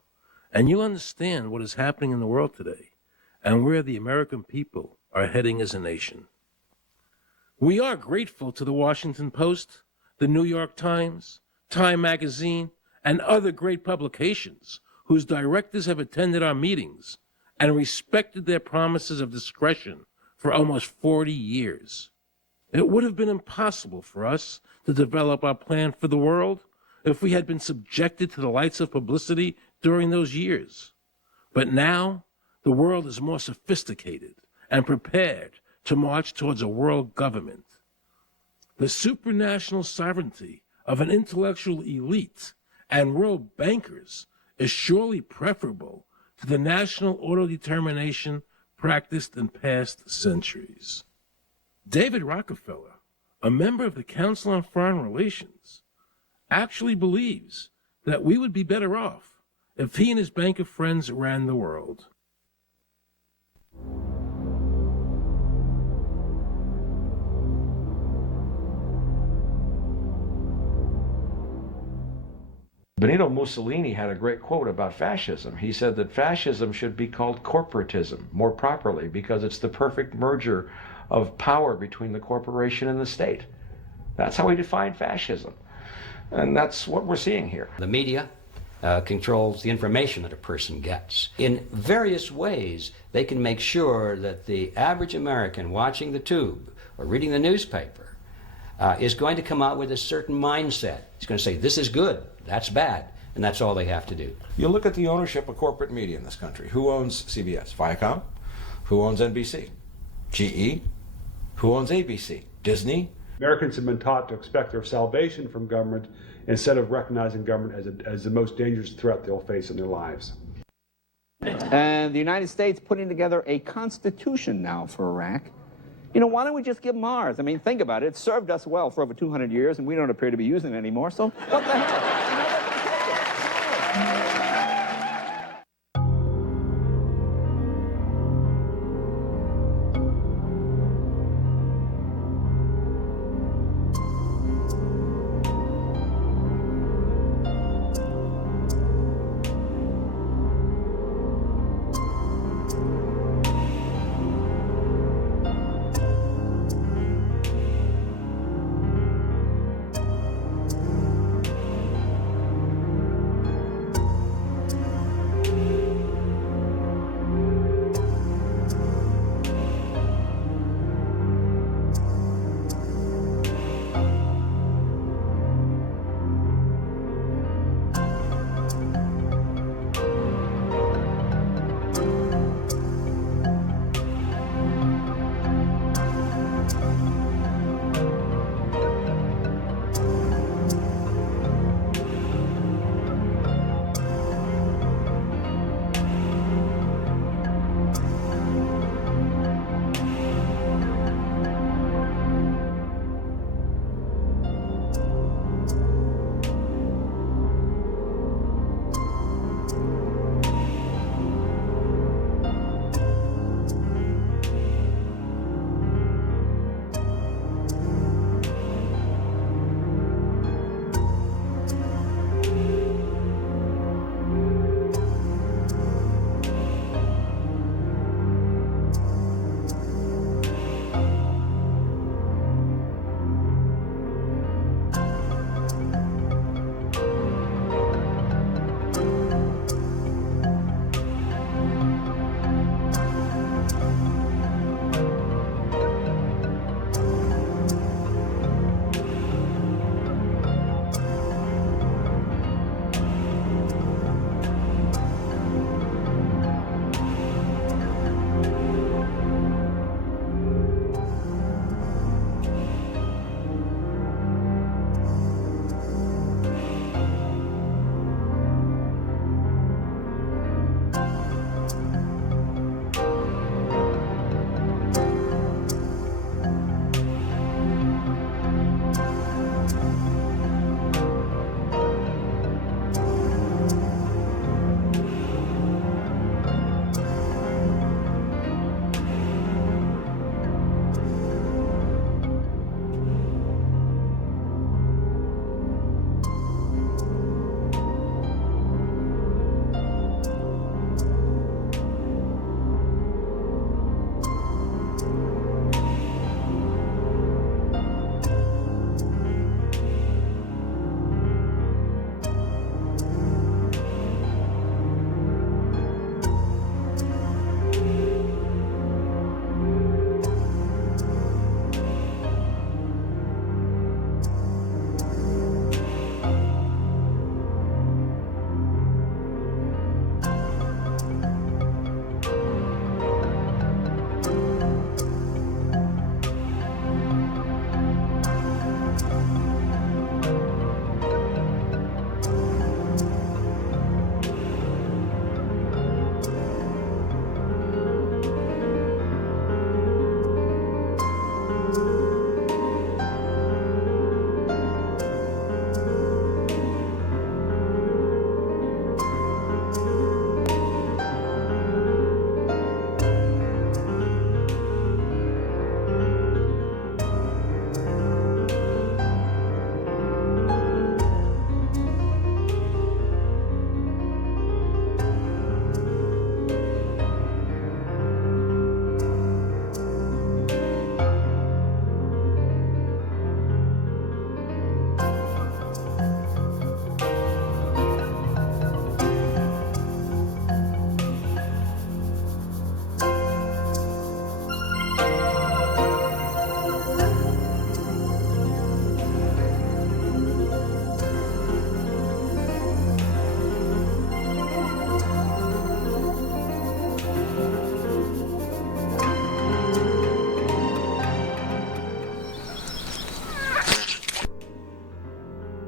and you'll understand what is happening in the world today and where the American people are heading as a nation. We are grateful to the Washington Post, the New York Times, Time Magazine, and other great publications whose directors have attended our meetings and respected their promises of discretion for almost 40 years. It would have been impossible for us to develop our plan for the world if we had been subjected to the lights of publicity during those years. But now, the world is more sophisticated and prepared to march towards a world government. The supranational sovereignty of an intellectual elite and world bankers is surely preferable to the national autodetermination practiced in past centuries. David Rockefeller, a member of the Council on Foreign Relations, actually believes that we would be better off if he and his bank of friends ran the world. Benito Mussolini had a great quote about fascism. He said that fascism should be called corporatism more properly because it's the perfect merger of power between the corporation and the state. That's how we define fascism. And that's what we're seeing here. The media controls the information that a person gets. In various ways, they can make sure that the average American watching the tube or reading the newspaper is going to come out with a certain mindset. He's going to say, this is good, that's bad, and that's all they have to do. You look at the ownership of corporate media in this country. Who owns CBS? Viacom? Who owns NBC? GE? Who owns ABC? Disney? Americans have been taught to expect their salvation from government instead of recognizing government as the most dangerous threat they'll face in their lives. And the United States putting together a constitution now for Iraq. You know, why don't we just give them ours? I mean, think about it. It's served us well for over 200 years, and we don't appear to be using it anymore, so what the hell?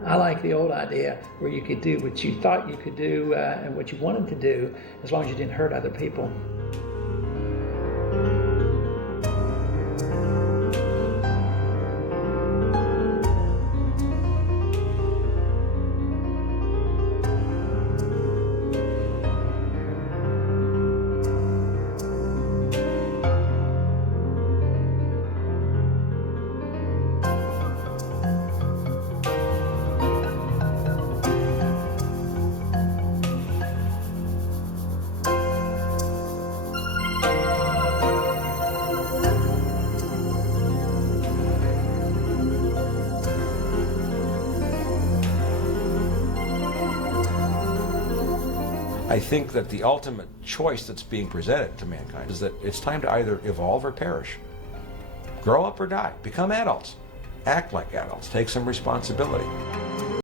I like the old idea where you could do what you thought you could do and what you wanted to do as long as you didn't hurt other people. I think that the ultimate choice that's being presented to mankind is that it's time to either evolve or perish. Grow up or die. Become adults. Act like adults. Take some responsibility.